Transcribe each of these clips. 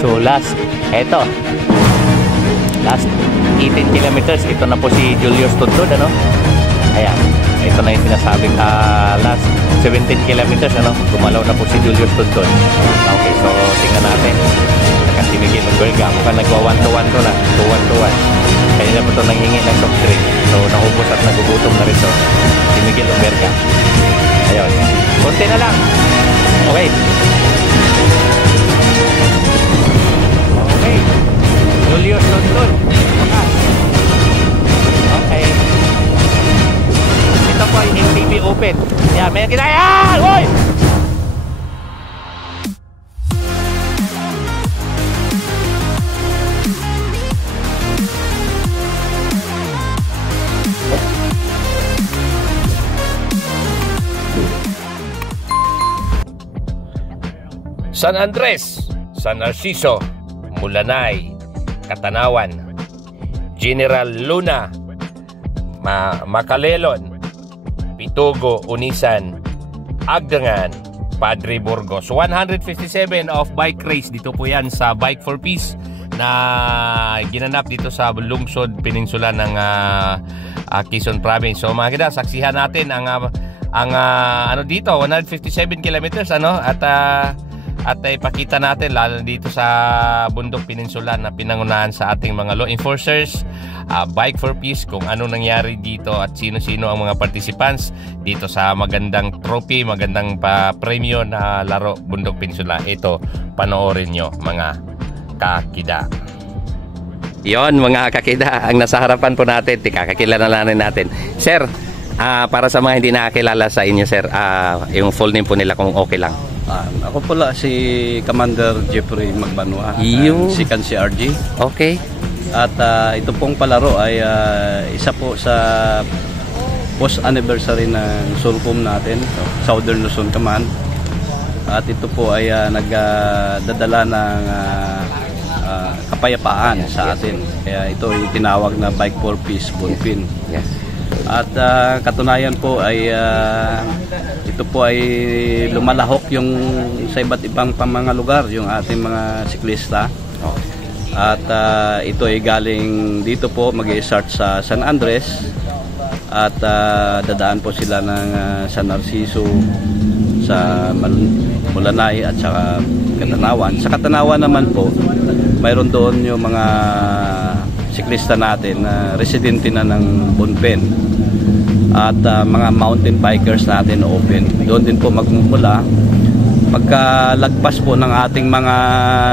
So last, eto. Last 18 kilometers. Ito na po si Julius Tuntod, ano? Ayan. Ito na yung sinasabing last 17 kilometers, ano? Gumalaw na po si Julius Tuntod. Okay, so tingnan natin. Si Miguel Umberga, mukhang nagwa 1-1 to na. 2-1. Kaya na po ito nanghingi ng soft drink. So naubos at nagugutom na rin to. Si Miguel Umberga. Ayun. Konti na lang. Okay. Okay. Julius Tuntod. Okay. Ito po ay MTB Open. Yan, may kinayan! Uy! San Andres, San Narciso, Mulanay, Katanawan, General Luna, Macalelon, Pitugo, Unisan, Agdangan, Padre Burgos. 157 of bike race. Dito po yan sa Bike for Peace na ginanap dito sa lungsod peninsula ng Quezon Province. So mga kita, saksihan natin ang ano dito, 157 kilometers, ano, at ipakita natin lalo dito sa Bundok Peninsula na pinangunahan sa ating mga law enforcers, Bike for Peace, kung ano nangyari dito at sino-sino ang mga participants dito sa magandang trophy, magandang premyo na laro Bundok Peninsula. Ito, panoorin nyo mga kakida. Yon mga kakida, ang nasa harapan po natin, kakakilalanin natin. Sir, para sa mga hindi nakakilala sa inyo, sir, yung full name po nila kung okay lang. Ako pala si Commander Jeffrey Magbanua, Second CRG. Okay. At ito pong palaro ay isa po sa post-anniversary ng Sulcom natin, Southern Luzon Command. At ito po ay nagdadala ng kapayapaan sa atin. Kaya ito ay tinawag na Bike for Peace Bunpin. Yes. At katunayan po ay ito po ay lumalahok yung sa iba't ibang mga lugar yung ating mga siklista. At ito ay galing dito po, mag-i-start sa San Andres at dadaan po sila ng San Narciso, sa Mulanay at saka Katanawan. Sa Katanawan naman po, mayroon doon yung mga siklista natin na residente na ng Bunpin at mga mountain bikers natin open. Doon din po magmumula. Pagkalagpas po ng ating mga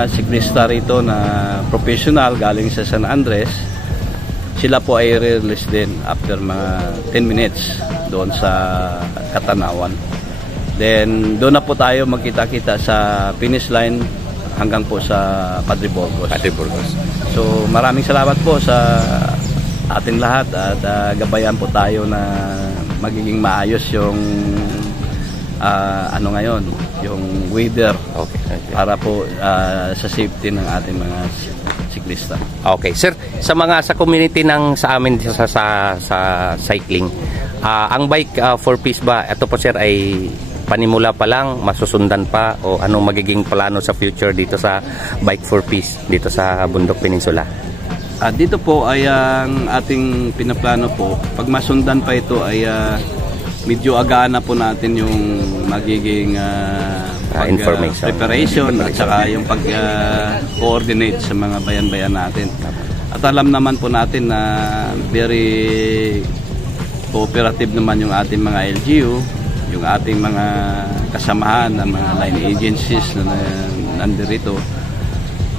siklista rito na professional galing sa San Andres, sila po ay release din after mga 10 minutes doon sa Katanawan. Then doon na po tayo magkita-kita sa finish line hanggang po sa Padre Burgos. So maraming salamat po sa ating lahat at gabayan po tayo na magiging maayos yung ano ngayon, yung weather, para po sa safety ng ating mga siklista. Okay, sir, sa community ng sa amin sa cycling, ang Bike for Peace ba, ito po sir ay panimula pa lang, masusundan pa, o anong magiging plano sa future dito sa Bike for Peace dito sa Bundok Peninsula? Dito po ay ang ating pinaplano po, pag masundan pa ito ay medyo agaan na po natin yung magiging preparation at saka yung pag-coordinate sa mga bayan-bayan natin. At alam naman po natin na very cooperative naman yung ating mga LGU, yung ating mga kasamahan ng mga line agencies na nandirito.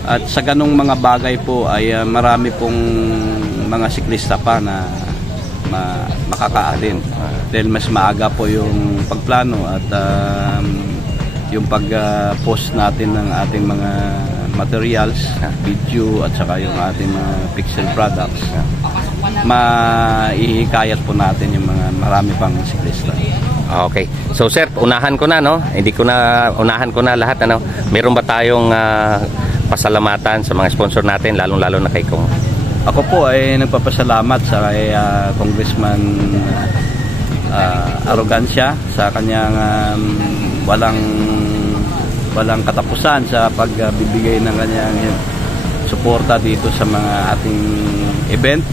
At sa ganong mga bagay po ay marami pong mga siklista pa na makakaalin. Dahil mas maaga po yung pagplano at yung pag-post natin ng ating mga materials, video at saka yung ating mga pixel products. Maihikayat po natin yung mga marami pang siklista. Okay. So sir, unahan ko na, no? Unahan ko na lahat, ano? Meron ba tayong pasalamatan sa mga sponsor natin, lalong-lalo na kay Kong? Ako po ay nagpapasalamat sa kay Congressman Arrogancia sa kanyang walang walang katapusan sa pagbibigay ng kanyang suporta dito sa mga ating event,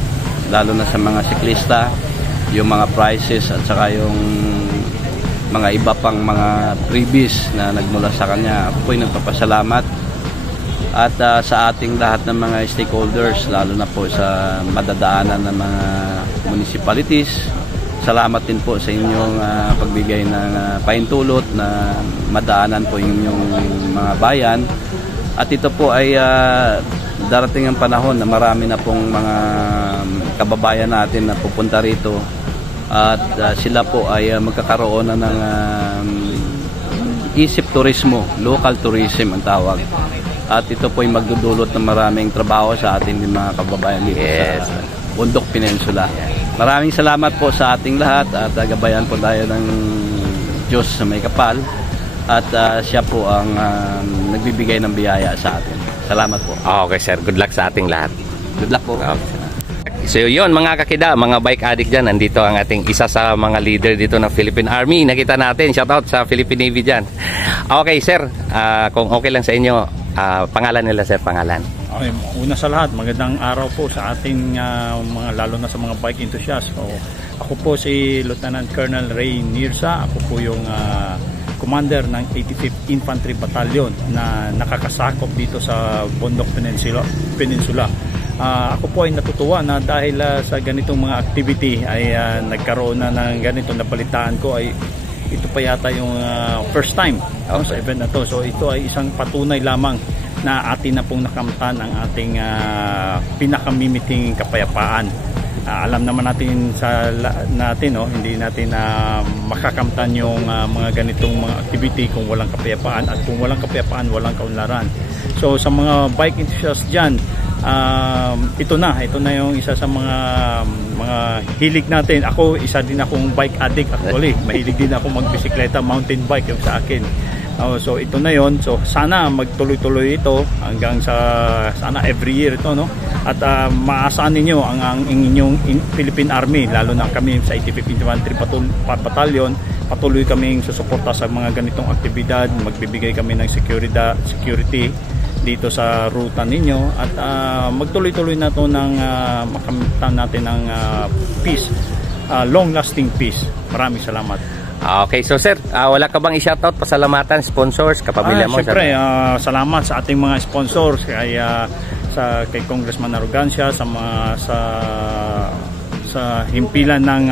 lalo na sa mga siklista, yung mga prizes at saka yung mga iba pang mga freebies na nagmula sa kanya. Ako po'y nagpapasalamat at sa ating lahat ng mga stakeholders, lalo na po sa madadaanan ng mga municipalities. Salamat din po sa inyong pagbigay ng pahintulot na madaanan po inyong mga bayan. At ito po ay darating ang panahon na marami na pong mga kababayan natin na pupunta rito at sila po ay magkakaroon na ng isip turismo, local tourism ang tawag. At ito po ay magdudulot ng maraming trabaho sa ating mga kababayan dito sa Bundok Peninsula. Maraming salamat po sa ating lahat at gabayan po tayo ng Diyos sa may kapal at siya po ang nagbibigay ng biyaya sa atin. Salamat po. Okay sir, good luck sa ating lahat. Good luck po. Okay. So yun mga kakida, mga bike addict dyan, nandito ang ating isa sa mga leader dito ng Philippine Army. Nakita natin, shoutout sa Philippine Navy dyan. Okay sir, kung okay lang sa inyo, pangalan nila sir, pangalan. Okay, una sa lahat, magandang araw po sa ating mga, lalo na sa mga bike enthusiasts. So, ako po si Lieutenant Colonel Ray Nirsa. Ako po yung commander ng 85th Infantry Battalion na nakakasakop dito sa Bundok Peninsula. Ako po ay natutuwa na dahil sa ganitong mga activity ay nagkaroon na ng ganito, napalitaan ko ay ito pa yata yung first time sa event na to. So ito ay isang patunay lamang na atin na pong nakamtan ang ating pinakamimiting kapayapaan. Alam naman natin hindi natin makakamtan yung mga ganitong mga activity kung walang kapayapaan, at kung walang kapayapaan, walang kaunlaran. So sa mga bike enthusiasts dyan, ito na yung isa sa mga hilig natin. Ako, isa din akong bike addict actually. Mahilig din ako magbisikleta, mountain bike yung sa akin. So ito na yon. So sana magtuloy-tuloy ito hanggang sana every year ito, no? At maasahan ninyo ang inyong Philippine Army, lalo na kami sa 85th Infantry Battalion, patuloy kaming susuporta sa mga ganitong aktibidad. Magbibigay kami ng security dito sa ruta ninyo at magtuloy-tuloy na ito ng makamtan natin ng peace, long-lasting peace. Maraming salamat. Okay, so sir, wala ka bang i-shoutout, pasalamatan, sponsors, kapamilya mo? Siyempre, salamat sa ating mga sponsors, kay Congressman Arrogancia, sa himpilan ng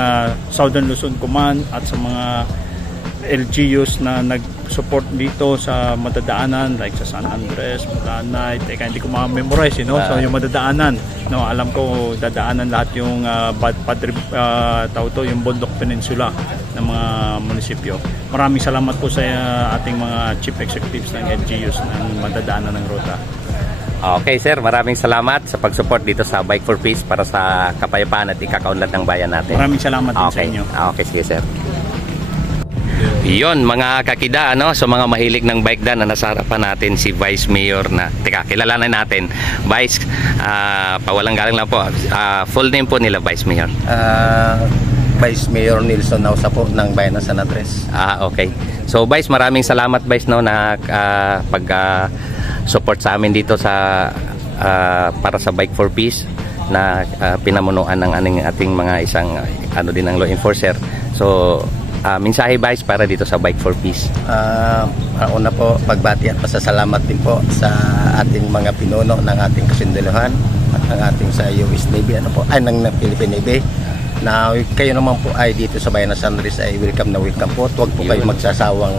Southern Luzon Command at sa mga LGUs na nag-support dito sa madadaanan like sa San Andres, Malanay, hindi ko ma-memorize, so yung madadaanan, alam ko dadaanan lahat yung yung Bundok Peninsula ng mga munisipyo. Maraming salamat po sa ating mga chief executives ng LGUs ng madadaanan ng ruta. Okay sir, maraming salamat sa pag-support dito sa Bike for Peace para sa kapayapaan at ikakaunlad ng bayan natin. Maraming salamat din sa inyo. Okay, sige sir. Iyon mga kakida, sa mga mahilig ng bike na nasa harapan natin si Vice Mayor na, kilalanan natin. Vice, pawalang galang lang po, full name po nila Vice Mayor. Vice Mayor Nilson Nausa po ng Bayan ng San Andres. Okay. So Vice, maraming salamat Vice na pag-support sa amin dito sa para sa Bike for Peace na pinamunuan ng ating mga isang din ng law enforcer. So mensahe Vice para dito sa Bike for Peace. Una po, pagbati at pasasalamat din po sa ating mga pinuno ng ating kasundaluhan at ng ating sa US Navy, ng Philippine Navy, na kayo naman po ay dito sa Bayan ng San Andres ay welcome na welcome po. Huwag po kayo magsasawang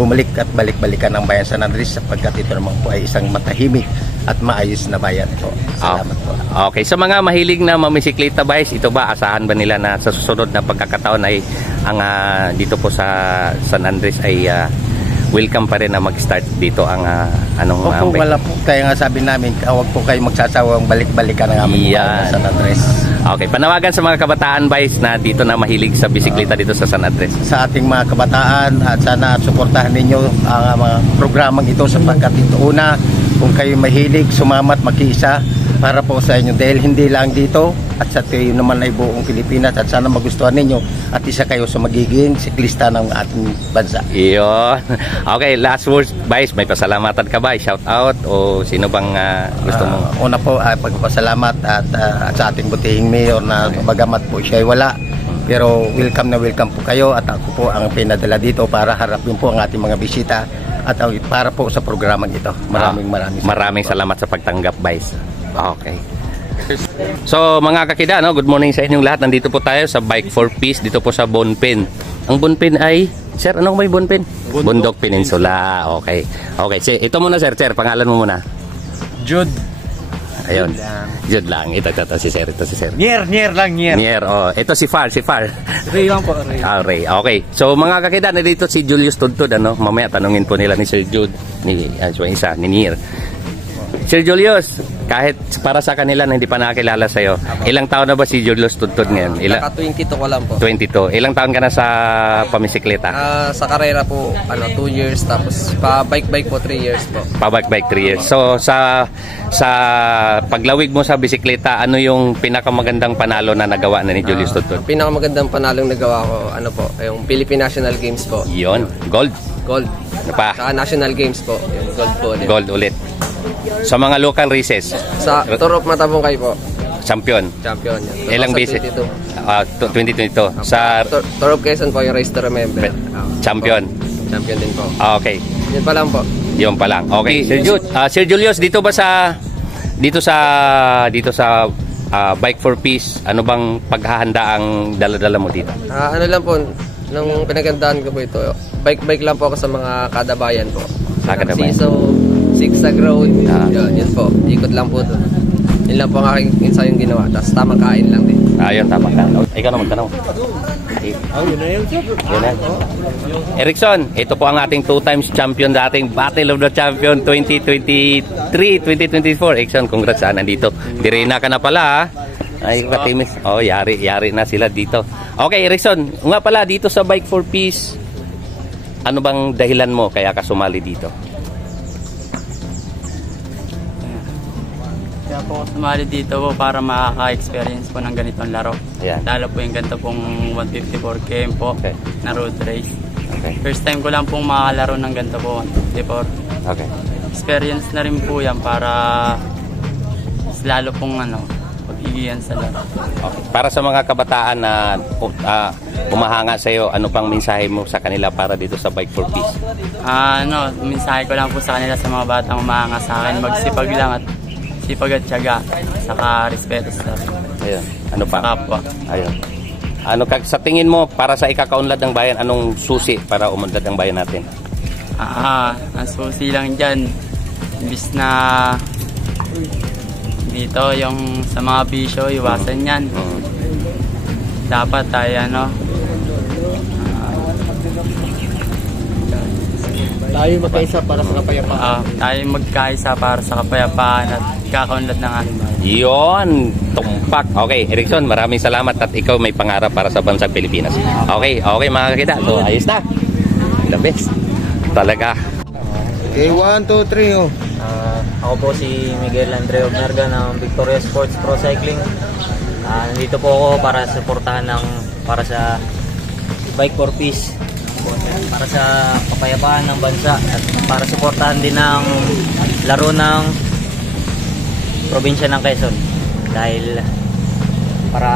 bumalik at balik-balikan ng Bayan San Andres sapagkat ito naman po ay isang matahimik at maayos na bayan po. Salamat po. Okay, sa mga mahilig na mamisikleta Vice, ito ba asahan ba nila na sa susunod na pagkakataon ay ang dito po sa San Andres ay welcome pa rin na mag-start dito ang Opo, wala po. Kaya nga sabi namin, huwag po kayo magsasawang balik-balikan ng aming Bayan ng San Andres. Okay, panawagan sa mga kabataan Vice na dito na mahilig sa bisikleta dito sa San Andres. Sa ating mga kabataan, at sana suportahan ninyo ang mga programang ito sapagkat ito una, kung kayo mahilig, sumamat, makiisa para po sa inyo dahil hindi lang dito at sa kayo naman ay buong Pilipinas at sana magustuhan ninyo at isa kayo sa magiging siklista ng ating bansa. Iyon. Okay, last words, Vice. May pasalamatan ka ba? Shout out o sino bang gusto mo? Una po ay pagpapasalamat at sa ating butihing mayor na bagamat po siya ay wala. Pero welcome na welcome po kayo at ako po ang pinadala dito para harapin po ang ating mga bisita at para po sa programang ito. Maraming salamat sa pagtanggap, Vice. Okay. So mga kakida, no, good morning sa inyong lahat. Nandito po tayo sa Bike for Peace dito po sa Bonpin. Ang Bonpin ay, sir, ano may Bonpin? Bundok Peninsula. Okay. Okay, ito muna sir, pangalan mo muna. Jude. Ayun. Jude lang. Ito si sir, Nier lang. Nier, oh. Ito si Far. Ray lang po, Ray. Ray. Okay. So mga kakida, nandito si Julius Tudtud, ano? Mamaya tanungin po nila ni Sir Jude, ni Nier. Sir Julius, kahit para sa kanila na hindi pa nakakilala sa'yo, ilang taon na ba si Julius Tudtud ngayon? Naka-22 ko lang po. 22. Ilang taon ka na sa pamisikleta? Sa karera po, 2 years, tapos pa-bike po 3 years po. Pa-bike 3 years. So sa paglawig mo sa bisikleta, ano yung pinakamagandang panalo na nagawa na ni Julius Tudtud? Pinakamagandang panalong nagawa ko, yung Philippine National Games po. Yun, gold. Ano pa? Saka National Games po, gold po ulit. Gold ulit. Sa mga local races? Sa Turok Matabungkay po. Champion. Yan. Ilang beses? 2022. Sa Turok Quezon po yung Race to Remember. Champion. Champion din po. Okay. Yun pa lang po. Yun pa lang. Okay. Sir Julius, dito sa Bike for Peace, ano bang paghahanda ang dala-dala mo dito? Ano lang po, nung pinagandaan ko po ito, bike lang po ako sa mga kadabayan po. Kadabayan. So, Zigzag Road, yun po, ikot lang po doon. Yun lang po ang aking ensayong ginawa, tapos tamang kain lang din. Ayun, tamang kain. Ikaw na magtanong. Yun na yun, sir. Yun na. Erickson, ito po ang ating 2 times champion dating Battle of the Champion 2023-2024. Erickson, congrats nandito. Direna ka na pala, ha? Ay, katimis. Oh, yari na sila dito. Okay, Erickson, nga pala dito sa Bike for Peace, ano bang dahilan mo kaya ka sumali dito? Kaya po ako sumali dito po para makaka-experience po ng ganitong laro. Ayan. Lalo po yung ganito pong 154 km po na road race. Okay. First time ko lang pong makakalaro ng ganito po 154. Okay. Experience na rin po yan para lalo pong pag-igihan sa laro. Okay. Para sa mga kabataan na umahanga sa iyo, ano pang mensahe mo sa kanila para dito sa Bike for Peace? Mensahe ko lang po sa kanila, sa mga batang umahanga sa akin, magsipag lang at sipag at tiyaga, saka respeto sa ayun. Ano pa? kapwa. Ayun. Sa tingin mo, para sa ikakaunlad ng bayan, anong susi para umunlad ang bayan natin? Ang susi lang dyan, imbis na dito yung sa mga bisyo, iwasan yan. Dapat tayo Tayo magkaisa para sa kapayapaan. tayo magkaisa para sa kapayapaan at kakaunlad ng ating bayan. Yun, tumpak. Okay, Erickson, maraming salamat at ikaw may pangarap para sa bansang Pilipinas. Okay, mga kakita. So, ayos na. The best. Talaga. Okay, 1, 2, 3, Ako po si Miguel Andreo Merga ng Victoria Sports Pro Cycling. Nandito po ako para suportahan para sa Bike for Peace, para sa kapayapaan ng bansa at para suportahan din ng laro ng probinsya ng Quezon, dahil para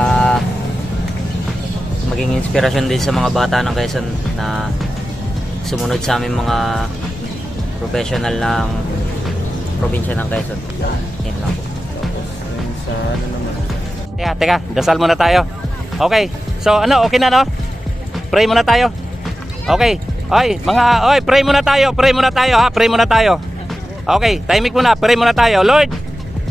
maging inspirasyon din sa mga bata ng Quezon na sumunod sa aming mga professional ng probinsya ng Quezon. Yan lang po. Teka, dasal muna tayo. Okay, so okay na, no? Pray muna tayo. Okay, pray muna tayo, ha? Pray muna tayo. Okay, tahimik muna, pray muna tayo. Lord,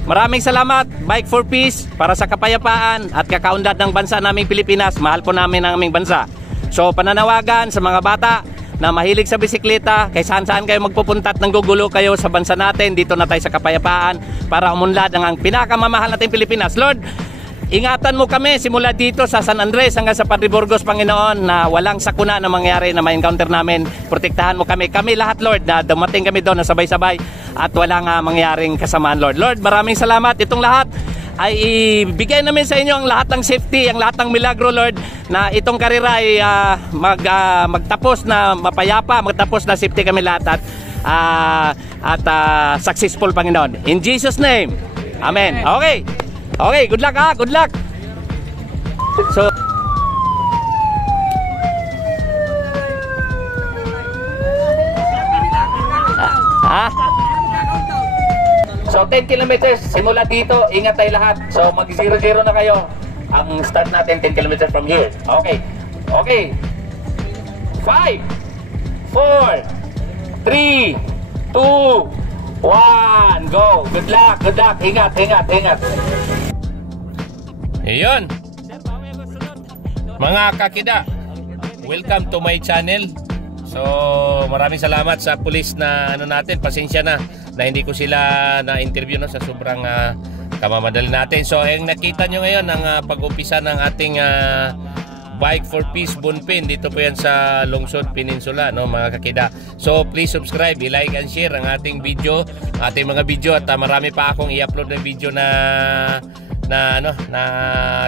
maraming salamat, Bike for Peace, para sa kapayapaan at kakaunlad ng bansa naming Pilipinas. Mahal po namin ang aming bansa. So, pananawagan sa mga bata na mahilig sa bisikleta, kay saan-saan kayo magpupunta at nanggugulo kayo sa bansa natin, dito na tayo sa kapayapaan para umunlad ang pinakamamahal nating Pilipinas. Lord, ingatan mo kami simula dito sa San Andres hanggang sa Padre Burgos, Panginoon, na walang sakuna na mangyari na ma-encounter namin. Protektahan mo kami lahat, Lord, na dumating kami doon na sabay-sabay at walang mangyaring kasamaan, Lord. Lord, maraming salamat. Itong lahat ay ibigay namin sa inyo ang lahat ng safety, ang lahat ng milagro, Lord, na itong karera ay magtapos na mapayapa, magtapos na safety kami lahat at successful, Panginoon. In Jesus' name. Amen. Okay. Okay, good luck ha. Good luck. So So 10 kilometers simula dito, ingat tayo lahat. So mag 0-0 na kayo. Ang start natin 10 kilometers from here. Okay. Okay. 5 4 3 2 1 go. Good luck. Good luck. Ingat, ingat, ingat. Ayun. Mga kakida, welcome to my channel. So maraming salamat sa pulis na natin. Pasensya na hindi ko sila na-interview sa sobrang kamamadali natin. So yung nakita nyo ngayon ang pag-upisa ng ating Bike for Peace Bunpin. Dito po yan sa Lungsod Peninsula, mga kakida. So please subscribe, i-like and share ang ating video, ating mga video, at marami pa akong i-upload na video na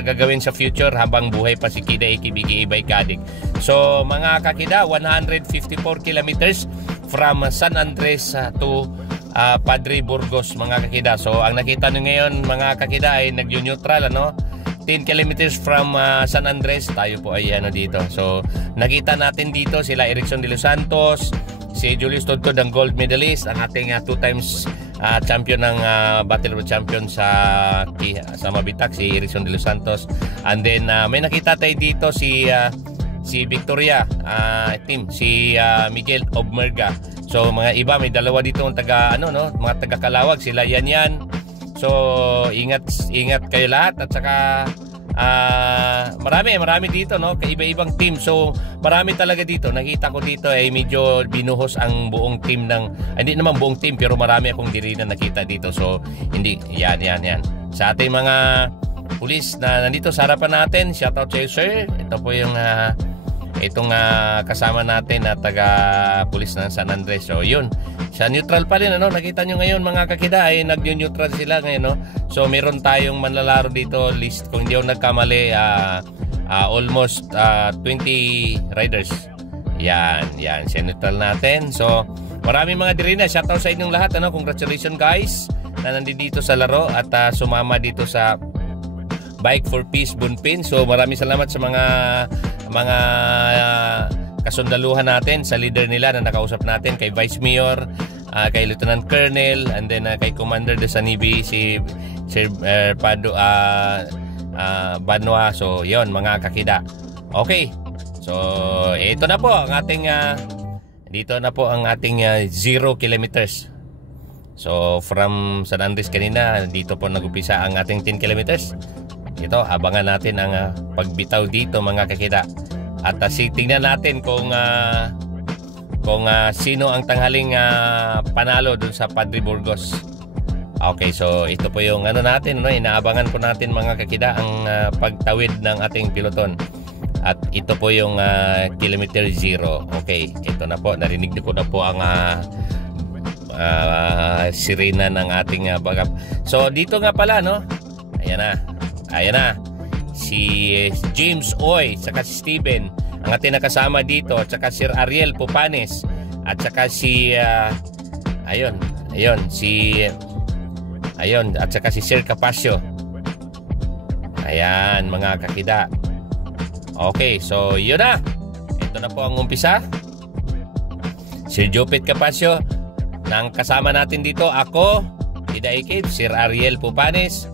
gagawin sa future habang buhay pa si Kida AKBK Bike Addict. So mga kakida, 154 kilometers from San Andres to Padre Burgos, mga kakida. So ang nakita nyo ngayon, mga kakida, ay nag-neutral 10 kilometers from San Andres. Tayo po ay dito. So nakita natin dito sila Erickson de los Santos, si Julius Tontod, ang gold medalist, ang ating 2 times champion ng Battle of Champions sa Mabitak, si Erickson de los Santos. And then may nakita tayo dito si Victoria team, si Miguel Obmerga. So mga iba, may dalawa dito ng mga taga Calawag, sila yan. So ingat kayo lahat, at saka marami dito, kaiba-ibang team. So marami talaga dito. Nakita ko dito ay medyo binuhos ang buong team hindi naman buong team, pero marami akong diri na nakita dito. So hindi yan. Sa ating mga pulis na nandito sa harapan natin, shout out sa iyo, sir. Ito po yung itong kasama natin na taga pulis ng San Andres. So yun, sa neutral pa rin, nakita nyo ngayon, mga kakida, ay nag-neutral sila ngayon, So meron tayong manlalaro dito, list, kung hindi ako nagkamali, almost 20 riders. Yan, sa neutral natin. So maraming mga diri na. Shoutout sa inyong lahat, congratulations guys na nandito sa laro at sumama dito sa Bike for Peace Bunpin. So maraming salamat sa mga kasundaluhan natin, sa leader nila na nakausap natin, kay Vice Mayor, kay Lieutenant Colonel, and then kay Commander de Sanibi, si Sir Banwa. So yon, mga kakida. Okay, so ito na po ang ating dito na po ang ating 0 kilometers. So from San Andres kanina, dito po nag-upisa ang ating 10 kilometers. Ito, abangan natin ang pagbitaw dito, mga kakida. At tingnan natin kung sino ang tanghaling panalo dun sa Padre Burgos. Okay, so ito po yung natin, inaabangan po natin, mga kakida, ang pagtawid ng ating piloton. At ito po yung kilometer 0. Okay, ito na po, narinig ko na po ang sirena ng ating backup. So dito nga pala, ayan na, si James Oy, saka si Steven, ang ating nakasama dito, at saka Sir Ariel Pupanes, at saka si at saka si Sir Capasio. Ayan, mga kakida. Okay, so yun na, ito na po ang umpisa. Sir Jopet Capasio nang kasama natin dito, ako, Kida Ikib, Sir Ariel Pupanes.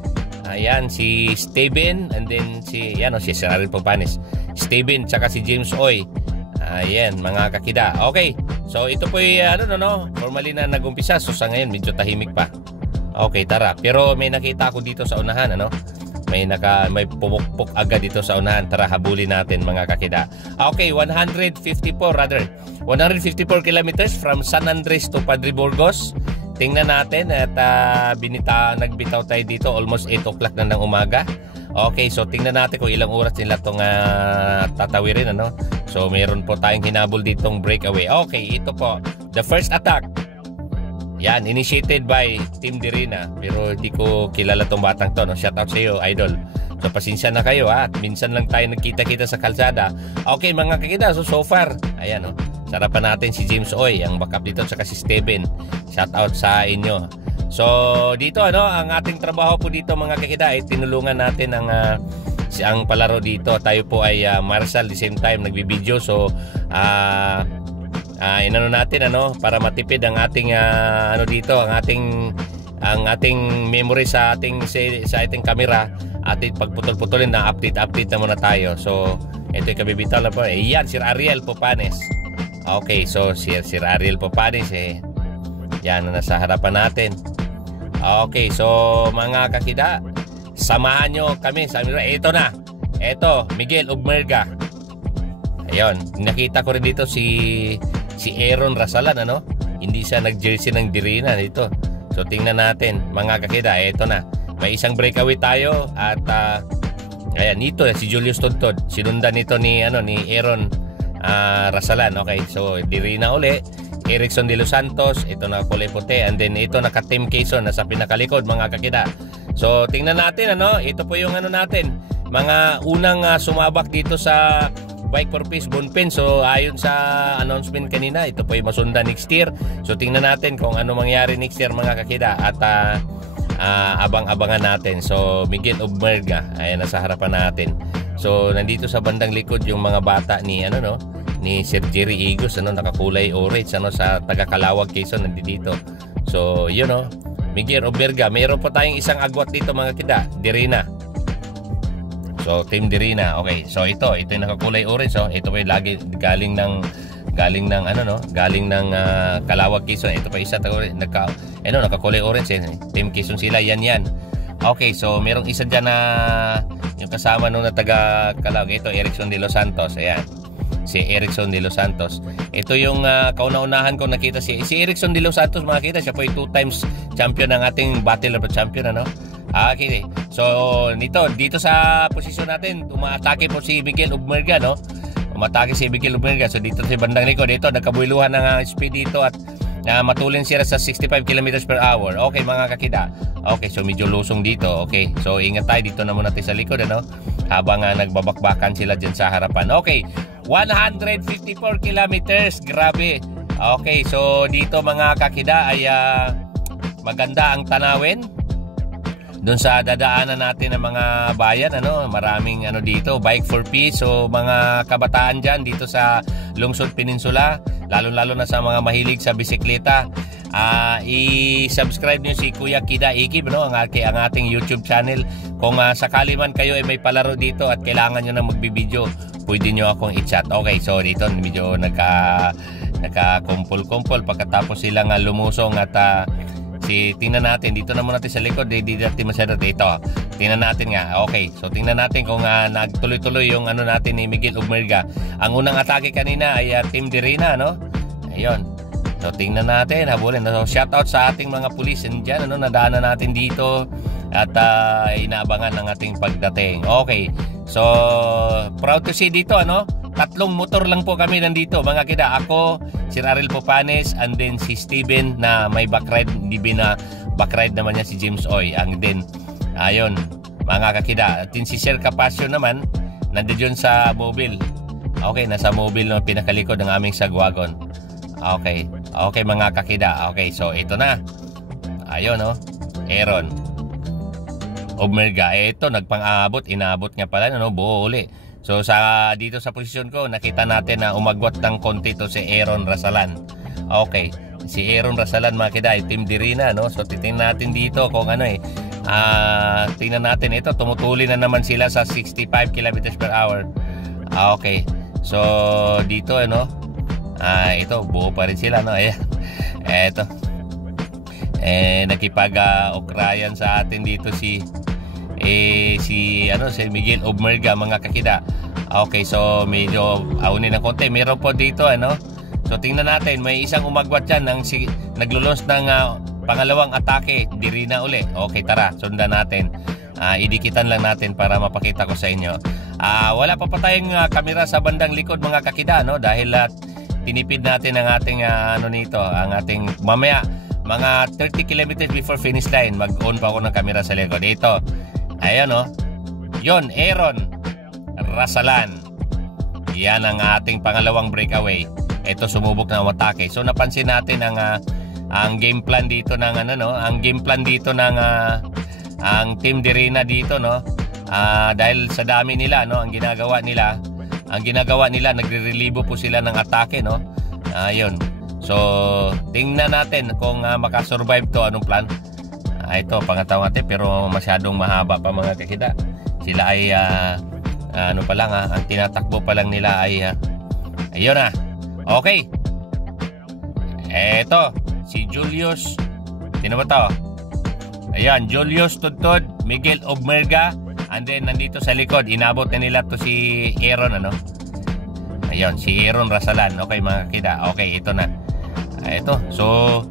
Ayan, si Steven, and then si Sir Ariel Pupanes, Steven, tsaka si James Oy. Ayan, mga kakida. Okay, so ito po yung formally na nag-umpisa. So sa ngayon medyo tahimik pa. Okay, tara. Pero may nakita ako dito sa unahan, may pumukpok agad dito sa unahan. Tara, habulin natin, mga kakida. Okay, 154 kilometers from San Andres to Padre Burgos. Tingnan natin at nagbitaw tayo dito almost 8 o'clock na ng umaga. Okay, so tingnan natin kung ilang oras nila itong tatawirin, So mayroon po tayong hinabol ditong breakaway. Okay, ito po, the first attack. Yan, initiated by Team Dirina. Pero hindi ko kilala tong batang to, no? Shout out sa iyo, idol. So pasensya na kayo, ha? At minsan lang tayo nagkita-kita sa kalsada. Okay mga kakita, so far, ayan, no? Sarapan natin si James Oy, ang backup dito, saka si Steven. Shout out sa inyo. So dito, ano, ang ating trabaho po dito mga kakita ay tinulungan natin ang palaro dito. Tayo po ay marshal, the same time nagbibideo. So inano natin, ano, para matipid ang ating ano dito, ang ating memory sa ating camera, ating pagputol-putulin na update na muna tayo. So ito yung kabibitaw lang po. Yan, Sir Ariel Popanes. Okay, so Sir Ariel Popanes, yan, nasa harapan natin. Okay, so mga kakida, samahan nyo kami. Ito na, ito, Miguel Ubmerga. Ayun, nakita ko rin dito si Aaron Rasalan, ano? Hindi siya nag-jersey ng Dirina dito. So tingnan natin mga kakida, ito na. May isang breakaway tayo at ayan, ito si Julius Tontod. Sinundan nito ni Aaron Rasalan. Okay, so Dirina uli. Erickson de los Santos, ito na kulay puti, and then ito naka Team Quezon nasa pinakalikod mga kakida. So tingnan natin, ano, ito po yung ano natin, mga unang sumabak dito sa Bike for Peace Bonpin. So ayon sa announcement kanina, ito po yung masundan next year. So tingnan natin kung ano mangyari next year mga kakida, at abang-abangan natin. So Miguel Ubmerga, ayan, nasa harapan natin. So nandito sa bandang likod yung mga bata ni ni Sir Jerry Igos, nakakulay orange, sa taga Calawag, Quezon, nandito. So yun, Miguel Ubmerga. Mayroon po tayong isang agwat dito mga kida, Dirina. So Team Dirina. Okay, so ito yung nakakulay orange. Ito po yung lagi galing ng Calawag, Quezon. Ito pa isa nakakulay orange, Team Quezon sila, yan. Okay, so merong isa dyan na yung kasama nung na taga Calawag. Ito Erickson de los Santos, ayan, si Erickson de los Santos. Ito yung kauna-unahan ko nakita si Erickson de los Santos, makita siya po ay 2 times champion ng ating Battle of the Champion, Okay. So dito sa posisyon natin, umaatake po si Miguel Ubmerga, umatake si Miguel Ubmerga. So dito sa bandang likod, dito nagkabuiluhan ng speed dito at matulin siya sa 65 km/h. Okay mga kakida. Okay, so medyo lusong dito. Okay, so ingat tayo dito na muna tayo sa likod, habang nagbabakbakan sila dyan sa harapan. Okay, 154 kilometers, grabe. Okay, so dito mga kakida ay maganda ang tanawin doon sa dadaanan natin ng mga bayan, maraming dito, Bike for Peace. So mga kabataan dyan dito sa Lungsod Peninsula, lalo na sa mga mahilig sa bisikleta, i-subscribe nyo si Kuya Kida Ikib, ang ating YouTube channel. Kung sakali man kayo ay may palaro dito at kailangan nyo na magbibideo, pwede nyo akong i-chat. Okay, so dito medyo nagka-kumpul-kumpul pagkatapos silang lumusong at tingnan natin dito na muna natin sa likod, di natin masyado dito. Tingnan natin nga. Okay, so tingnan natin kung nagtuloy-tuloy yung natin ni Miguel Ubmerga. Ang unang atake kanina ay Team Dirina, ayun. So tingnan natin, habulin. So shout out sa ating mga pulis diyan, nadaanan natin dito at inaabangan ng ating pagdating. Okay, so proud to see dito, tatlong motor lang po kami nandito mga kida. Ako, Sir Ariel Popanes, and then si Steven na may backride, hindi na backride naman niya si James Oy. And then ayun mga kakida, at si Sir Capasio naman nandiyan sa mobile. Okay, nasa mobile na pinakalikod ng aming sagwagon. Okay, mga kakida. Okay, so ito na, ayun, Aaron Ubmerga. Ito nagpang-abot, inaabot nga pala, buo uli. So dito sa posisyon ko, nakita natin na umagwat ng konti to si Aaron Rasalan. Okay, si Aaron Rasalan mga kida ay Team Dirina, so titingnan natin dito kung tingnan natin, ito tumutuli na naman sila sa 65 km/h. Okay, so dito ito buo pa rin sila, ayan, eto nakipag-okrayan sa atin dito si Miguel Ubmerga mga kakida. Okay, so medyo aunin ng konti. Meron po dito, so tingnan natin, may isang umagwat dyan naglulons ng pangalawang atake, Dirina uli. Okay, tara, sundan natin. Idikitan lang natin para mapakita ko sa inyo. Wala pa tayong kamera sa bandang likod mga kakida, dahil tinipid natin ang ating ang ating mga 30 kilometers before finish line, mag-on pa ako ng camera sa likod. Ito, ayan o. Yun, Aaron Rasalan. Yan ang ating pangalawang breakaway. Ito, sumubok na umatake. So napansin natin ang game plan dito ng ang game plan dito ng ang Team Dirina dito, no. Dahil sa dami nila, no, ang ginagawa nila nagre-relibo po sila ng atake, no. Ayun. So, tingnan natin kung makasurvive to. Anong plan? Ito, pangatawang natin, pero masyadong mahaba pa mga kakida. Sila ay, ano pa lang, ang tinatakbo pa lang nila ay, ayun na. Okay. Eto, si Julius. Sino ba to? Ayan, Julius Tudtod, Miguel Obmerga. And then, nandito sa likod, inabot na nila to si Aaron, ano? Ayun, si Aaron Rasalan. Okay, mga kakida. Okay, ito na. Ito, so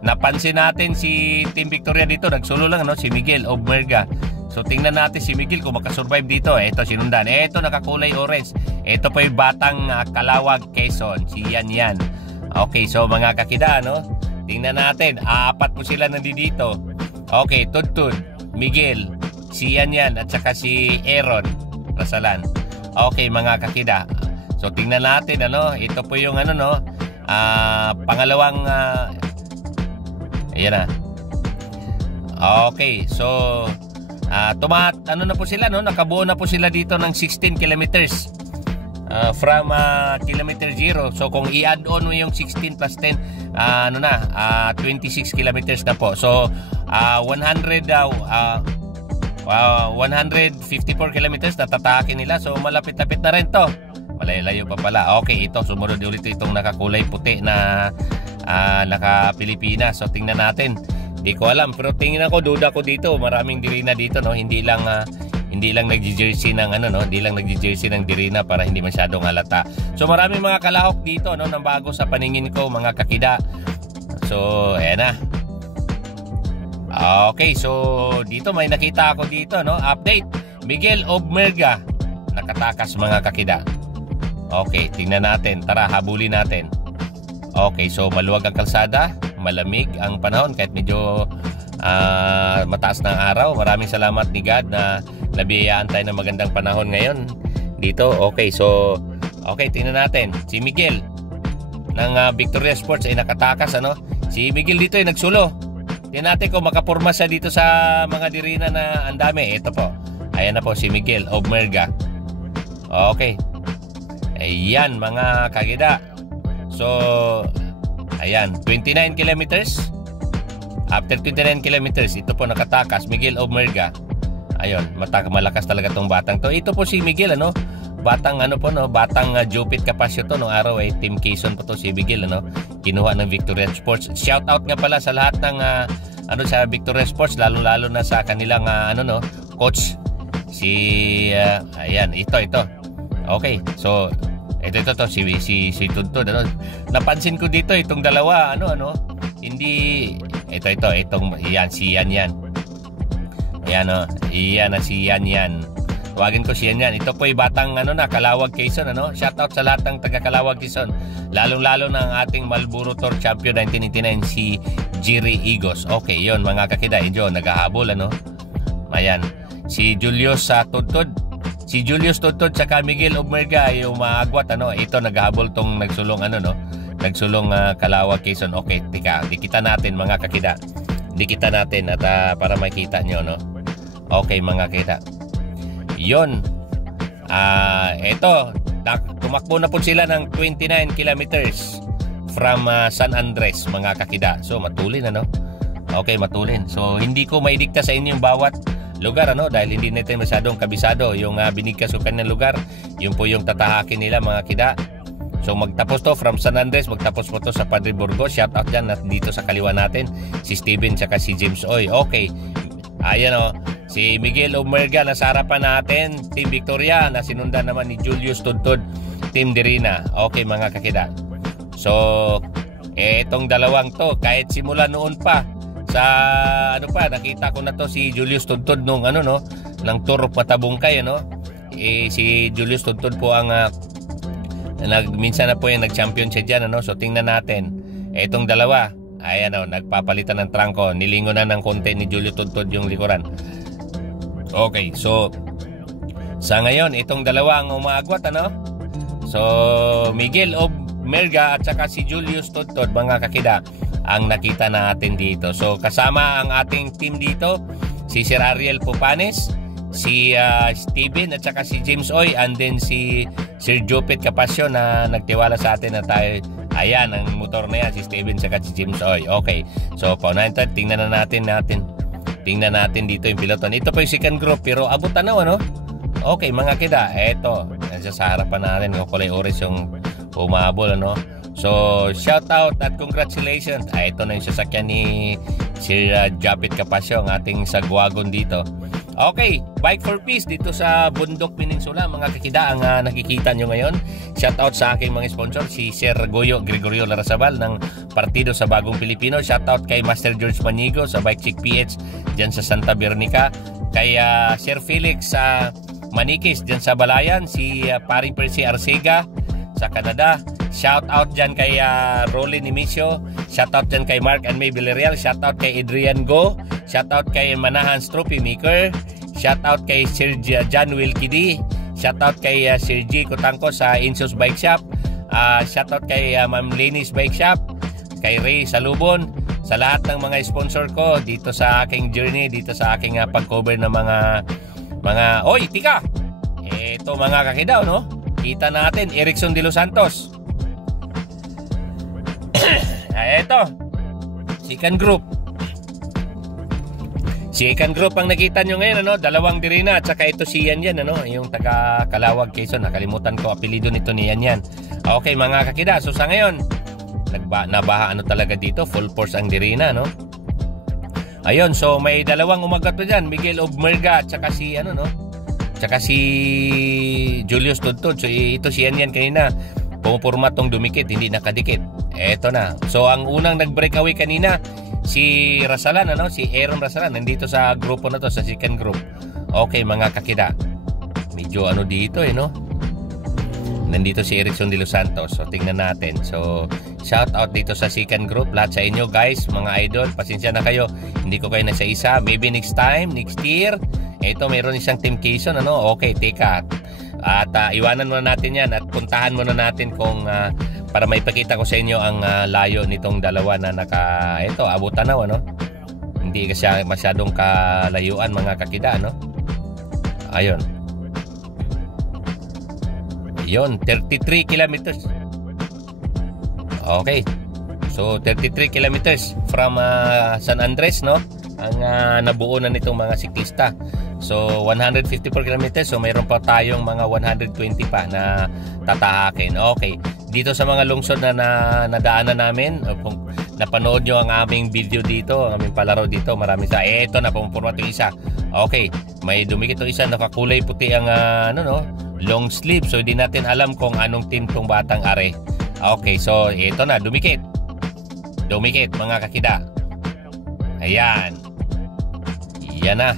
napansin natin si Team Victoria dito, nagsulo lang, no, si Miguel Obmerga. So tingnan natin si Miguel kung makasurvive dito. Ito sinundan, ito nakakulay orange. Ito po yung Batang Kalawag, Quezon, si Yan. Okay, so mga kakida, no, tingnan natin, apat po sila nandito. Okay, Tudtud, Miguel, si Yan, at saka si Aaron Rasalan. Okay, mga kakida, so tingnan natin, ano, ito po yung no, pangalawang ayan na. Okay, so ano na po sila, no? Nakabuo na po sila dito ng 16 kilometers from kilometer 0. So kung i-add on mo yung 16 plus 10, 26 kilometers na po. So 154 kilometers na tatakin nila. So malapit-lapit na rin to. Malayo pa pala. Okay, ito sumunod ulit itong nakakulay puti na naka-Pilipinas. So tingnan natin. Hindi ko alam, pero tingnan ko, duda ko dito. Maraming Dirina dito, no. Hindi lang nagje-jersey ng hindi lang nagje-jersey ng Dirina para hindi masyadong halata. So maraming mga kalahok dito, no, nang bago sa paningin ko, mga kakida. So ayan na. Okay, so dito may nakita ako dito, no. Update. Miguel Obmerga nakatakas, mga kakida. Okay, tingnan natin. Tara, habulin natin. Okay, so maluwag ang kalsada, malamig ang panahon kahit medyo mataas ng araw. Maraming salamat ni God na nabiyayaan tayo ng magandang panahon ngayon dito. Okay, so tingnan natin. Si Miguel ng Victoria Sports ay nakatakas, ano? Si Miguel dito ay nagsulo. Tingnan natin kung makapurma siya dito sa mga Dirina na ang dami. Ito po. Ayan na po si Miguel Obmerga. Okay. Ayan, mga kagida. So, ayan, 29 kilometers. After 29 kilometers, ito po nakatakas, Miguel Obmerga. Ayun, malakas talaga tong batang to. Ito po si Miguel, ano? Batang batang Jupit Capasio to, nung araw ay Team Quezon po to si Miguel, ano? Kinuha ng Victoria Sports. Shout out nga pala sa lahat ng sa Victoria Sports, lalo na sa kanilang coach si ayan, ito. Okay, so ito si Tudtod, ano. Napansin ko dito itong dalawa, hindi itong si Yan. Ayan, iyan na si Yan. Tawagin ko si Yan. Ito po ay Batang Kalawag, Quezon, ano. Shout out sa lahat ng taga Kalawag, Quezon. Lalong-lalo na ang ating Marlboro Tour Champion 1989 si Jerry Igos. Okay, yon mga kakida, enjoy, naghahabol, ano. Ayan, si Julius Tudtod. Si Julius Tudtod saka Miguel Obmerga yung maagwat, ano. Ito naghahabol tong nagsulong nagsulong Kalawag, Quezon. Okay, dikita natin, mga kakida. Dikita natin at para makita nyo, no. Okay, mga kakida. Yon. Ito, tumakbo na po sila ng 29 kilometers from San Andres, mga kakida. So matulin, ano. Okay, matulin. So hindi ko maidikta sa inyo yung bawat lugar, ano, dahil hindi natin masyadong kabisado yung binigkas ko kanyang lugar. Yun po yung tatahakin nila, mga kida. So magtapos to from San Andres, magtapos po to sa Padre Burgos. Shout out dyan at dito sa kaliwa natin si Steven saka si James Oy. Okay, ayan, si Miguel Obmerga nasa harapan natin, Team Victoria, na sinundan naman ni Julius Tudtod, Team Dirina. Okay, mga kakida. So etong dalawang to, kahit simula noon pa sa nakita ko na to si Julius Tudtod nung ng Tour of Matabungkay, si Julius Tudtod po ang minsan na po yung nag-champion siya dyan, So tingnan natin etong dalawa. Ayan o, nagpapalitan ng trangko. Nilingon na ng konti ni Julio Tudtod yung likuran. Okay, so sa ngayon, itong dalawa ang umaagwat, ano? So, Miguel Obmerga at saka si Julius Tudtod, mga kakida, ang nakita natin dito. So, kasama ang ating team dito, si Sir Ariel Pupanes, si Steven at saka si James Oy, and then si Sir Jopet Capasio na nagtiwala sa atin na tayo. Ayan, ang motor na yan, si Steven at saka si James Oy. Okay, so paunahin tayo, tingnan natin dito yung piloton. Ito po yung second group, pero abot na, ano? Okay, mga kida, eto, nasa sa harapan natin, kulay orange yung umabol, ano? So, shout out at congratulations. Ito na yung sasakyan ni Sir Japit Capasio, ang ating sagwagon dito. Okay, Bike for Peace dito sa Bundok Peninsula, mga kakida, ang nakikita nyo ngayon. Shout out sa aking mga sponsor, si Sir Goyo Gregorio Larrazabal ng Partido sa Bagong Pilipino. Shout out kay Master George Manigo sa Bike Chick PH dyan sa Santa Bernica. Kay Sir Felix Manikis dyan sa Balayan, si Paring Percy Arcega sa Canada. Shout out dyan kay Rolly Nimisio. Shout out dyan kay Mark and May Villarreal. Shout out kay Adrian Go. Shout out kay Manahan Trophy Maker. Shout out kay Sir John Wilkidi. Shout out kay Sir G Kotangko sa Insos Bike Shop. Shout out kay Ma'am Lenis Bike Shop. Kay Ray Salubon. Sa lahat ng mga sponsor ko dito sa aking journey, dito sa aking pag-cover ng mga oy, tika! Ito mga kakidaw, no? Kita natin, Erickson de los Santos. Ito, second group. Second group ang nakita nyo ngayon, ano? Dalawang dirina at saka ito si Yan, ano? Yung taga Calawag, Quezon. Nakalimutan ko, apelido nito ni Yan. Okay, mga kakida, so sa ngayon, nabaha ano talaga dito, full force ang dirina, no? Ayun, so may dalawang umagat pa dyan, Miguel Obmerga at saka si tsaka si Julius Tudtod. So ito si Yan kanina, pumupurma tong dumikit, hindi nakadikit. Eto na. So ang unang nag-breakaway kanina si Rasalan, si Aaron Rasalan, nandito sa grupo na to, sa second group. Okay, mga kakida, medyo dito, no? Nandito si Erickson de los Santos. So tingnan natin. So shout out dito sa second group, lahat sa inyo guys, mga idol. Pasensya na kayo, hindi ko kayo nasa isa. Maybe next time, next year. Ito mayroon isang Team Quezon, okay, teka. At iwanan muna natin yan at puntahan muna natin kung para maipakita ko sa inyo ang layo nitong dalawa na abutan na, hindi kasi masyadong kalayuan, mga kakida, ayun. Yon, 33 kilometers. Okay. So 33 kilometers from San Andres, no? Ang nabuo na nitong mga siklista. So 154 kilometers, so mayroon pa tayong mga 120 pa na tatahakin. Okay. Dito sa mga lungsod na nadaanan namin, kung napanood nyo ang aming video dito, ang aming palaro dito, marami sa ito na pumupurma itong isa. Okay, may dumikit itong isa, nakakulay puti ang long sleeve. So hindi natin alam kung anong team tong batang are. Okay, so ito na, dumikit mga kakida. Ayan, yan na.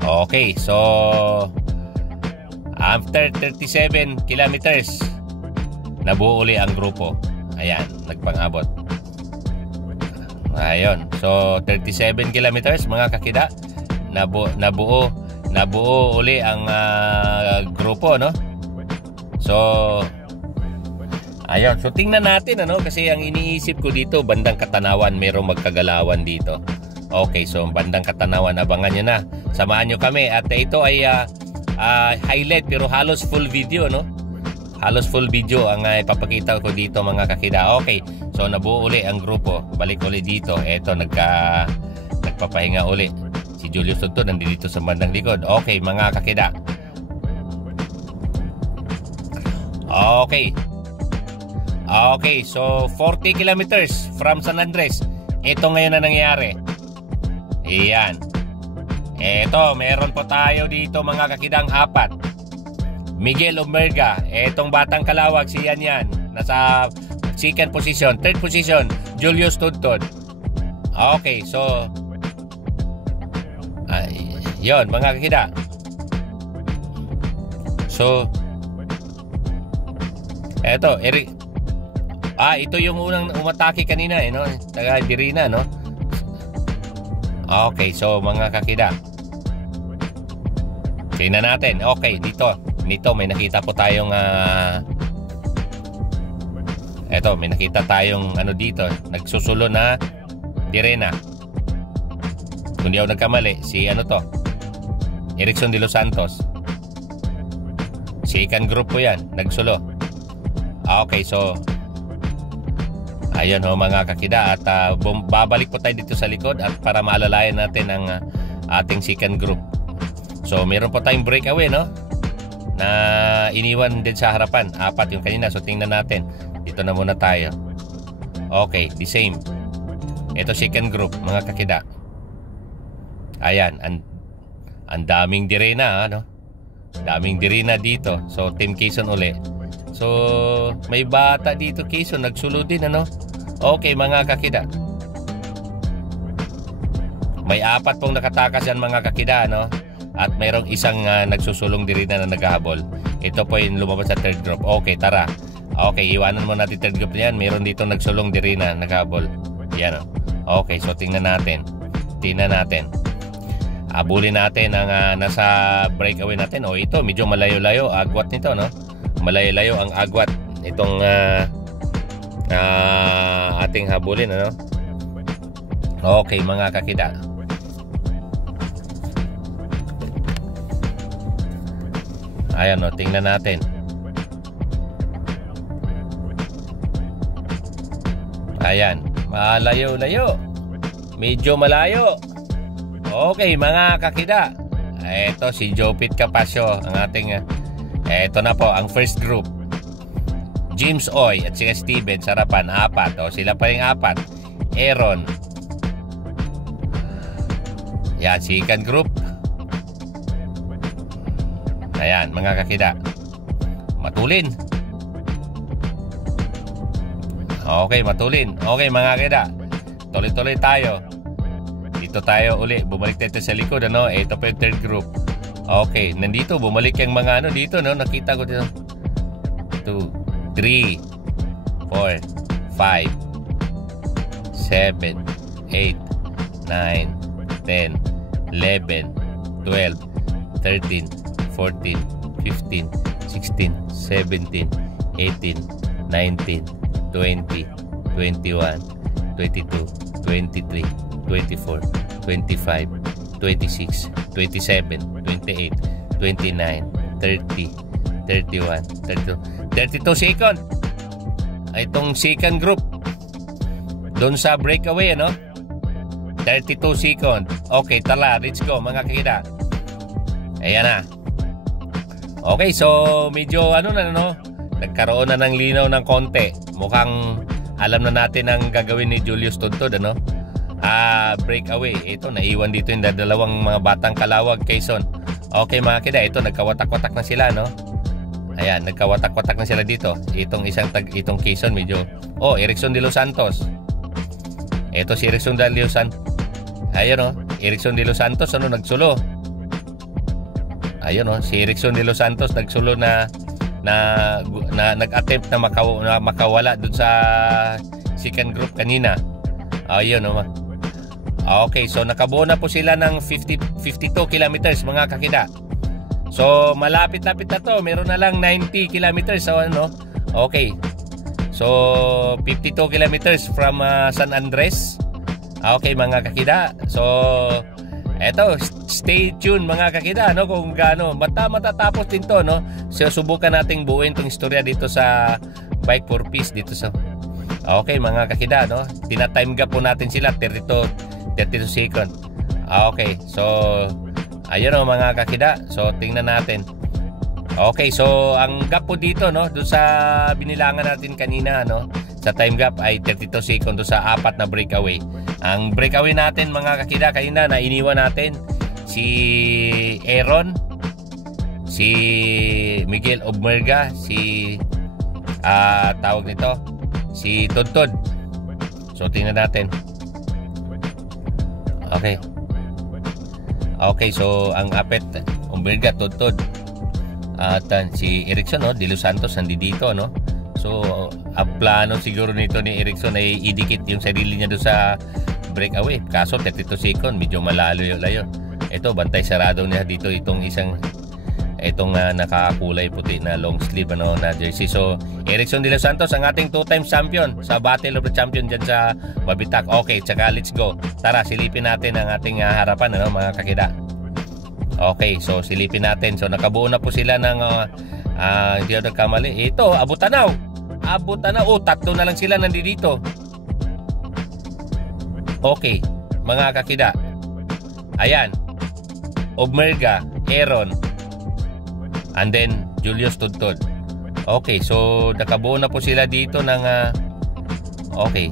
Okay, so after 37 kilometers nabuo uli ang grupo. Ayan, nagpang-abot. Ayun, so 37 kilometers mga kakida, nabuo uli ang grupo, no? So ayun, so tingnan natin, kasi ang iniisip ko dito, bandang Katanawan, mayroong magkagalawan dito. Okay, so bandang Katanawan, abangan nyo na, samahan nyo kami. At ito ay highlight pero halos full video, no? Halos full video ang ipapakita ko dito, mga kakida. Okay, so nabuo uli ang grupo, balik uli dito. Eto, nagpapahinga uli si Julius Tudtod, nandito sa bandang likod. Okay, mga kakida. Okay, so 40 kilometers from San Andres. Ito ngayon na nangyayari. Iyan. Ito, meron po tayo dito, mga kakidang, 4. Miguel Obmerga, etong batang Calawag, si Yan. Nasa second position. Third position, Julius Tudtod. Okay, so yon, mga kakida. So eto, Ito yung unang umatake kanina no? Taga Dirina, no? Okay, so mga kakida, tingnan natin. Okay, dito may nakita po tayong eto, may nakita tayong ano dito, nagsusulo na Direna. Kung di ako nagkamali, si ano to, Erickson de los Santos. Second group po yan, nagsulo. Okay, so ayun ho mga kakida, at babalik po tayo dito sa likod at para maalalayan natin ang ating second group. So meron po tayong breakaway, no, na iniwan din sa harapan, 4 yung kanina. So tingnan natin, dito na muna tayo. Okay, the same. Ito second group mga kakida. Ayan, ang daming Direna, no? Daming Direna dito. So Team Quezon uli. So may bata dito Quezon, nagsulo din, ano? Okay mga kakida, may 4 pong nakatakas yan mga kakida, no? At mayroong isang nagsusulong Direna na naghahabol. Ito po yung lumabas sa third group. Okay, tara. Okay, iwanan mo natin third group na yan. Mayroon dito nagsulong Direna naghahabol. Yan, no? Okay, so tingnan natin. Abulin natin ang nasa breakaway natin. Ito medyo malayo-layo agwat nito, no? Malayo-layo ang agwat itong ating habulin, ano? Okay mga kakida, ayan, no, tingnan natin. Ayan, malayo-layo, medyo malayo. Okay mga kakida, ito si Jopit Capasio ang ating ito na po ang first group. James Oy at si Steven Sarapan, 4. Sila pa yung 4. Aaron. Yan, second group. Ayan mga kakida, matulin. Okay, matulin. Okay mga kakida, tuloy-tuloy tayo. Dito tayo uli, bumalik tayo sa likod, ano? Ito pa yung third group. Okay, nandito bumalik yung mga ano dito, no? Nakita ko dito 2, 3, 4, 5, 7, 8, 9, 10, 11, 12, 13, 14, 15, 16, 17, 18, 19, 20, 21, 22, 23, 24, 25, 26, 27, 28, 29, 30, 31, 32 second. Itong second group doon sa breakaway, ano? 32 second. Okay, tala, let's go mga kakida. Ayan na. Okay, so medyo ano na, no? Nagkaroon na ng linaw ng konti. Mukhang alam na natin ang gagawin ni Julius Tuntod, ano? Breakaway. Ito, naiwan dito yung dalawang mga batang Calawag, Quezon. Okay mga kakida, ito nagkawatak-watak na sila, no? Ayan, nagkawatak-watak na sila dito. Itong Quezon medyo. Erickson de los Santos. Ito si Erickson de los Santos. Ayun, oh, Erickson de los Santos, ano, nagsulo. Ayun, oh, si Erickson de los Santos nagsulo na nag-attempt na makawala dun sa second group kanina. Ayun, oh. Okay, so nakabuo na po sila ng 52 kilometers mga kakida. So malapit-lapit na to, meron na lang 90 kilometers. So ano, okay. So 52 kilometers from San Andres. Okay mga kakida. So eto, stay tuned mga kakida, no, kung gaano matatapos din to, no. So subukan nating buuin tong istorya dito sa Bike for Peace dito sa. Okay mga kakida, no. Tina-time gap po natin sila 32 second. Okay, so ayun, oh, mga kakida. So tingnan natin. Okay, so ang gap po dito, no, doon sa binilangan natin kanina, no, sa time gap ay 32 second doon sa 4 na breakaway. Ang breakaway natin mga kakida kanina na iniwan natin si Aaron, si Miguel Obmerga, si tawag nito si Tuntod. So tingnan natin. Okay. Okay, so ang apet Obmerga, Tuntod, at si Erickson, no, de los Santos nandito, no. So, ang plano siguro nito ni Erickson ay idikit yung sarili niya doon sa breakaway. Kaso 32 second, medyo malayo yun. Ito, bantay sarado niya dito itong nakakulay puti na long sleeve na jersey. So, Erickson de los Santos, ang ating 2-time champion sa Battle of the Champion dyan sa Mabitak. Okay, tsaka let's go. Tara, silipin natin ang ating harapan, mga kakida. Okay, so silipin natin. So, nakabuo na po sila ng hindi ako nagkamali. Ito, Abu Tanaw. Oh, 3 na lang sila nandito. Okay, mga kakida. Ayan. Obmerga, Aaron, and then Julius Tudtod. Okay, so nakabuo na po sila dito ng okay.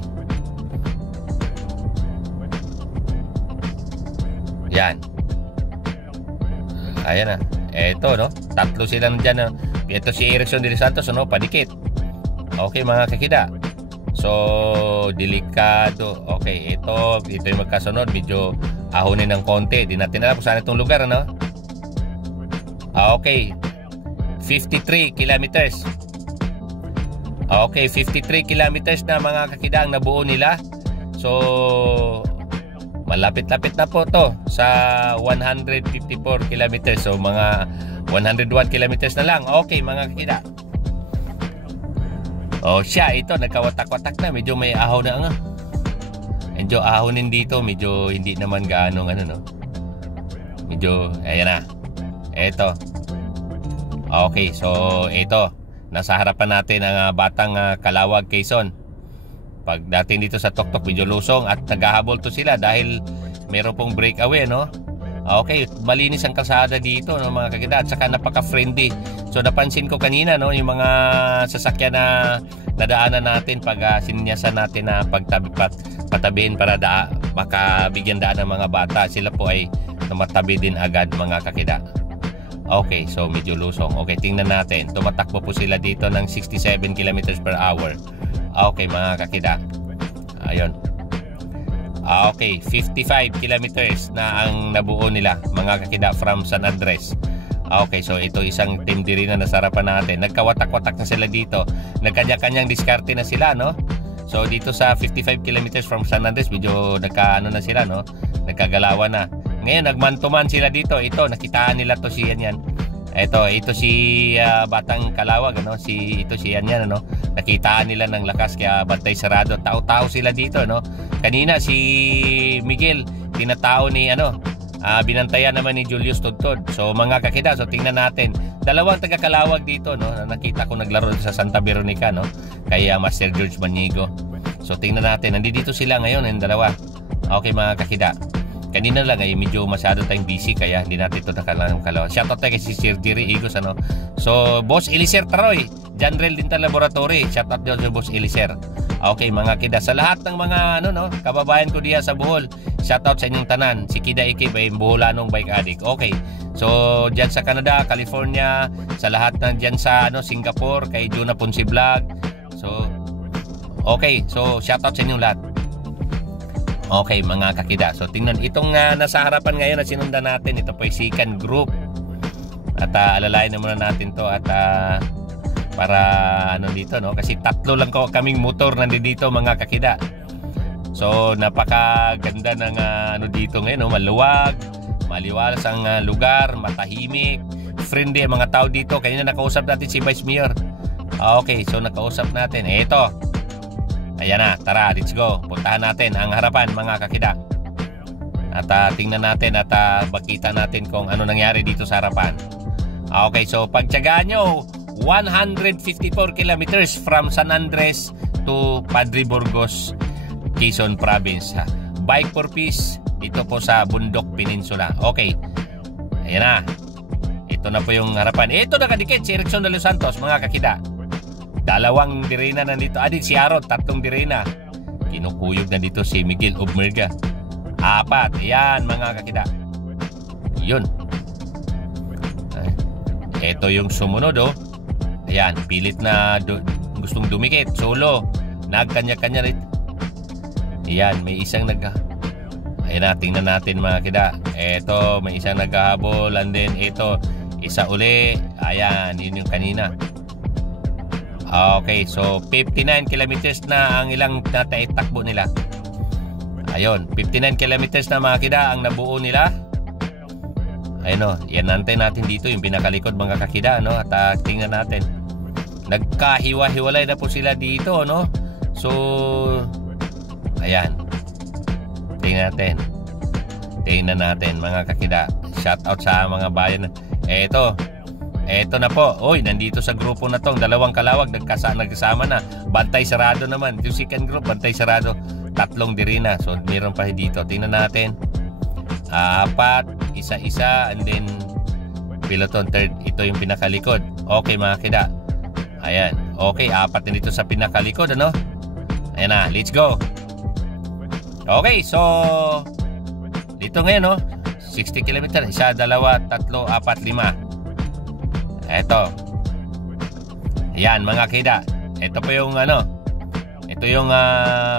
Yan. Ayan na. Eto, no? 3 sila dyan. Ito si Erickson de los Santos, padikit. Okay, mga kakida. So, delikado. Okay, ito yung magkasunod. Medyo ahonin ng konti. Di natin alam kung saan itong lugar, okay. 53 kilometers. Okay, 53 kilometers na mga kakida ang nabuo nila. So, malapit-lapit na po to sa 154 kilometers. So, mga 101 kilometers na lang. Okay, mga kakida. Siya, ito, nagkawatak-watak na. Medyo may ahaw na medyo ahonin dito. Medyo hindi naman gaano medyo, ayan na. Ito. Okay, so ito. Nasa harapan natin ang batang Calawag, Quezon. Pagdating dito sa Toktok, medyo lusong at naghahabol to sila dahil meron pong breakaway, Okay, malinis ang kalsada dito, mga kakida, at saka napaka-friendly. So napansin ko kanina, yung mga sasakyan na nadaanan natin pag sinyasan natin na patabihin para makabigyan daan ng mga bata. Sila po ay tumatabi din agad, mga kakida. Okay, so medyo lusong. Okay, tingnan natin. Tumatakbo po sila dito ng 67 km per hour. Okay, mga kakida. Ayun. Okay, 55 kilometers na ang nabuo nila, mga kakida, from San Andres. Okay, so ito isang team diri na nasa harapan natin. Nagkawatak-watak na sila dito. Nagkanya-kanyang diskarte na sila, So dito sa 55 kilometers from San Andres, medyo na sila, Nagkagalawan na. Ngayon, nagmantuman sila dito. Ito, nakitaan nila to si yan. Ito si batang Calawag, ito si yan, Nakitaan nila ng lakas kaya bantay sarado. Tao-tao sila dito, Kanina si Miguel tinatao ni binantayan naman ni Julius Tudtod. So mga kakida, so tingnan natin. Dalawang taga Calawag dito, Nakita ko naglaro sa Santa Veronica, Kay Master George Manigo. So tingnan natin. Nandito sila ngayon, yung dalawa. Okay, mga kakida. Kanina lang ay medyo masyado tayong busy kaya hindi natin ito nakalawa. Shoutout tayo kay si Sir Jerry Igos, So, Boss Eliser Taroy, General Dental Laboratory. Shoutout daw sa Boss Eliser. Okay, mga kida. Sa lahat ng mga kababayan ko diya sa Bohol, shoutout sa inyong tanan. Si Kida Ikib ay Boholanong Bike Addict. Okay. So, diyan sa Canada, California, sa lahat ng diyan sa Singapore, kay Juna Ponce Vlog. So, okay. So, shoutout sa inyong lahat. Okay, mga kakida. So tingnan itong nasa harapan ngayon na sinundan natin. Ito po ay Sikan Group. At alalayan na muna natin to at para dito, kasi 3 lang kaming motor nandito, mga kakida. So napakaganda ng dito ngayon, maluwag, maliwalas ang lugar, matahimik, friendly ang mga tao dito. Kanina nakausap natin si Vice Mayor. Okay, so nakausap natin. Ito. Ayan na, tara, let's go. Puntahan natin ang harapan, mga kakida. At tingnan natin at makita natin kung ano nangyari dito sa harapan. Okay, so pagtyagaan nyo, 154 kilometers from San Andres to Padre Burgos, Quezon Province. Bike for Peace, dito po sa Bundok Peninsula. Okay, ayan na. Ito na po yung harapan. Ito nakadikit si Erickson de los Santos, mga kakida. 2 direna na dito. Si Aaron, 3 direna. Kinukuyog na dito si Miguel Obmerga. 4. Ayan, mga kakida. Yun. Ito yung sumunod, Ayan, pilit na gustong dumikit. Solo. Nagkanya-kanya rin. Ayan, may isang Ayan na, tingnan natin, mga kakida. Ito, may isang naghahabol. And then, ito, isa uli. Ayan, yun yung kanina. Okay, so 59 kilometers na ang ilang takbo nila. Ayun, 59 kilometers na mga kida ang nabuo nila. Ayun o, yan natin dito yung pinakalikod mga kakida, no? At tingnan natin. Nagkahiwa-hiwalay na po sila dito, no? So, ayan. Tingnan natin mga kakida. Shout out sa mga bayan. Eto na po. Oy, nandito sa grupo na tong dalawang kalawag nagkasama na. Bantay sarado naman. Yung second group, bantay sarado. 3 diri na. So, meron pa dito. Tingnan natin. 4, isa-isa, and then peloton third. Ito yung pinakalikod. Okay mga kida. Ayan. Okay, 4 na dito sa pinakalikod, ano? Ayan na, let's go. Okay, so dito ngayon, no? 60 km. 1, 2, 3, 4, 5. Eto. Ayan mga kida. Ito po yung ito yung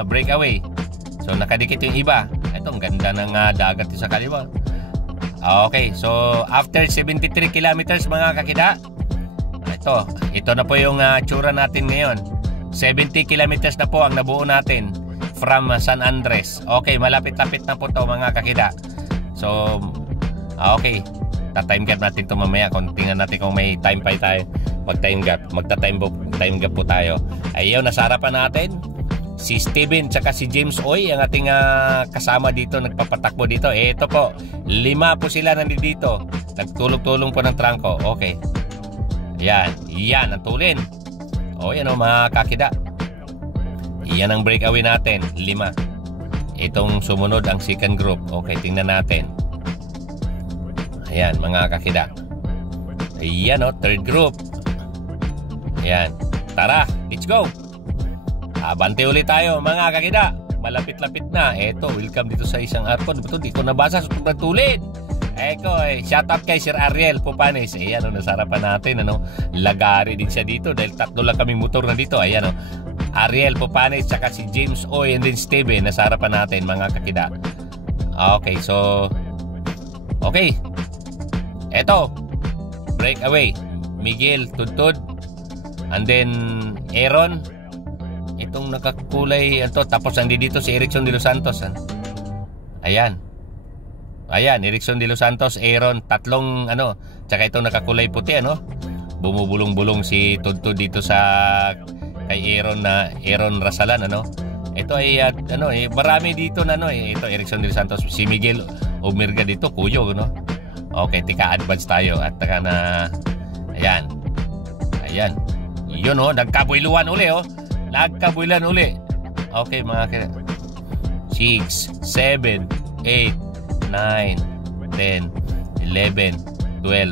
breakaway. So nakadikit yung iba. Ito, ang ganda ng dagat sa kaliwa. Okay, so after 73 kilometers mga kakida, ito na po yung tsura natin ngayon. 70 kilometers na po ang nabuo natin from San Andres. Okay, malapit-lapit na po to mga kakida. So, okay, ta-time gap natin to mamaya. Kung tingnan natin kung may time pa tayo mag-time gap, magta-time gap po tayo. Ayun, nasa harapan natin si Steven tsaka si James Oy, ang ating kasama dito, nagpapatakbo dito. Ito po, 5 po sila nandito. Nagtulong-tulong po ng trangko. Okay. Yan ang tulin. O, yan o mga kakida. Yan ang breakaway natin, 5. Itong sumunod ang second group. Okay, tingnan natin. Ayan mga kakida. Ayan o, third group. Ayan. Tara, let's go. Abante ulit tayo mga kakida. Malapit-lapit na. Eto, welcome dito sa isang arcon. Ito, di ko nabasa sa tulid. Shout out kay Sir Ariel Pupanes. Ayan o, nasa harapan natin. Lagari din siya dito dahil 3 lang kaming motor na dito. Ayan o, Ariel Pupanes tsaka si James Oy and then Steven. Nasa harapan natin mga kakida. Okay, so okay. Eto, breakaway. Miguel Tudtud, and then Aaron. Itong nakakulay ito, tapos nandito si Erickson de los Santos. Ayan, Erickson de los Santos, Aaron, 3 tsaka itong nakakulay puti, bumubulong-bulong si Tudtud dito sa kay Aaron Rasalan, ito ay marami dito na ito Erickson de los Santos, si Miguel Umirga dito, kuyo, Okay, tika advance tayo at taka na ayan. Yun nagkabuyluan uli Nagkabuylan uli. Okay mga kaya. 6, 7, 8, 9, 10, 11, 12,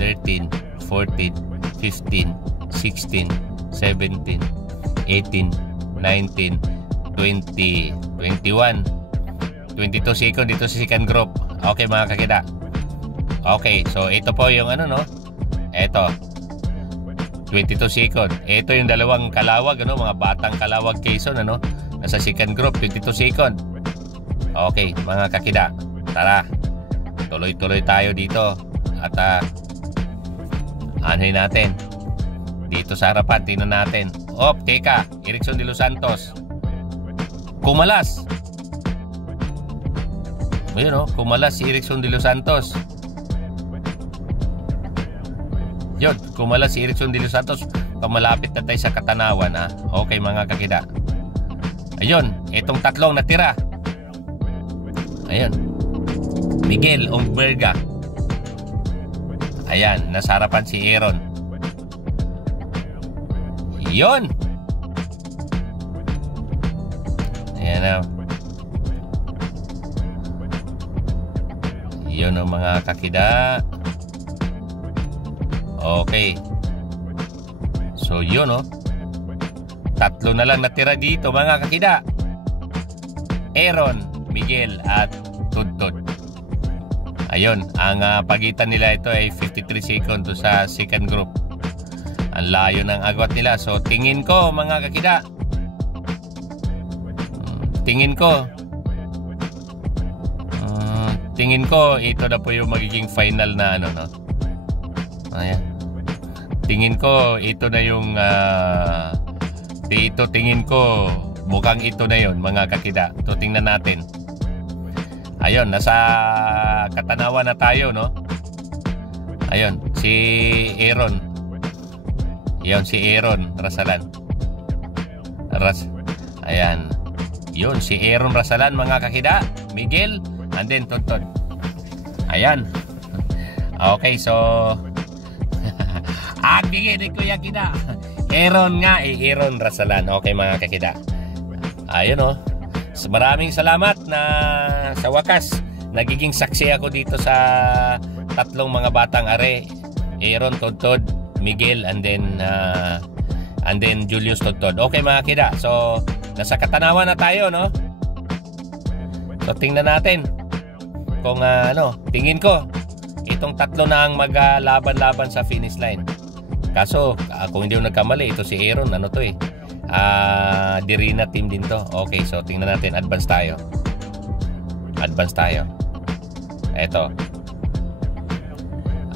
13, 14, 15, 16, 17, 18, 19, 20, 21, 22 second dito sa second group. Okay mga kakida. Okay, so ito po yung Ito 22 second. Ito yung dalawang kalawag, mga batang kalawag Quezon, nasa second group, 22 second. Okay, mga kakida, tara, tuloy-tuloy tayo dito. At anuhin natin dito sa harapan, tingnan natin. Teka, Erickson de los Santos kumalas. Ayun kumalas si Erickson de los Santos. Yun, kumala si Erickson de los Santos. Pamalapit na tayo sa Katanawan, Okay mga kakida. Ayun, itong 3 natira. Ayun, Miguel Umirga. Ayan, nasa harapan si Aaron. Yun. Ayan na. Yun ang mga kakida. Okay. So yun 3 na lang natira dito mga kakida. Aaron, Miguel at Tudtud. Ayun, ang pagitan nila ito ay 53 seconds sa second group. Ang layo ng agwat nila. So tingin ko mga kakida, tingin ko ito na po yung magiging final na Ayan. tingin ko ito na yung tingin ko mukhang ito na yon mga kakida. So tingnan natin. Ayun, nasa Katanawan na tayo, no? Ayun, si Aaron. Ayun, si Aaron Rasalan. Ayan. Yun, si Aaron Rasalan mga kakida. Miguel, and then Tontod. Ayan. Okay, so bigay ni Kuya Kida. Aaron nga, Aaron Rasalan. Okay mga kakida. Ayun, oh. So, maraming salamat na sa wakas nagiging saksi ako dito sa tatlong mga batang are. Aaron, Tontod, Miguel, and then Julius Tontod. Okay mga kida. So nasa Katanawan na tayo, no? So tingnan natin kung tingin ko itong tatlo na ang maglaban-laban sa finish line. Kaso kung hindi ko nagkamali, ito si Aaron, Dirina team din to. Okay, so tingnan natin. Advance tayo. Eto.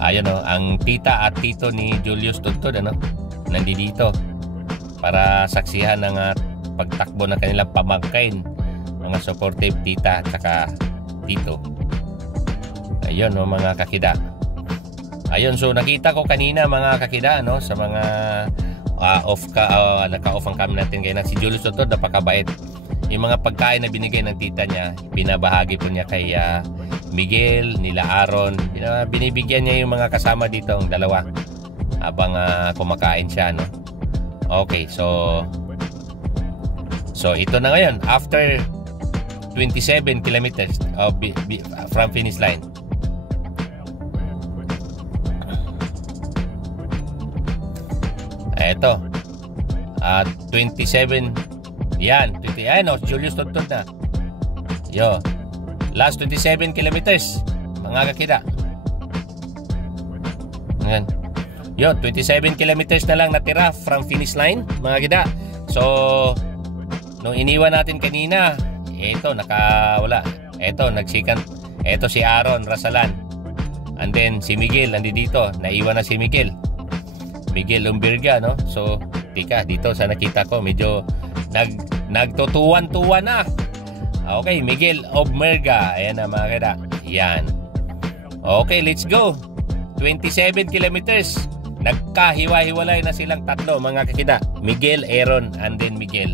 Ayun, ang tita at tito ni Julius Tontod, nandito para saksihan ng pagtakbo ng kanilang pamangkin, mga supportive tita at saka tito. Ayun, mga kakida. Ayun, so nakita ko kanina mga kakida, sa mga naka-off ang cam natin kaya si Julius Tontod, napakabait. Yung mga pagkain na binigay ng tita niya, pinabahagi po niya kay Miguel, nila Aaron. Binibigyan niya yung mga kasama dito, ang dalawa, habang kumakain siya, no? Okay, so ito na ngayon after 27 kilometers from finish line. Ito 27. Yan, Julius Tontod na. Last 27 kilometers mga kakida. Ayan. 27 kilometers na lang natira from finish line mga kakida. So nung iniwan natin kanina, ito nakawala. Ito nagsikan. Ito si Aaron Rasalan. And then si Miguel nandito. Naiwan na si Miguel Umberga, no? So tika dito sa nakita ko medyo nagtutuwan-tuwan na. Okay, Miguel Umberga. Ayan na mga kada. Yan. Okay, let's go. 27 kilometers. Nagkahiwa-hiwalay na silang tatlo mga kakida. Miguel, Aaron, and then Miguel.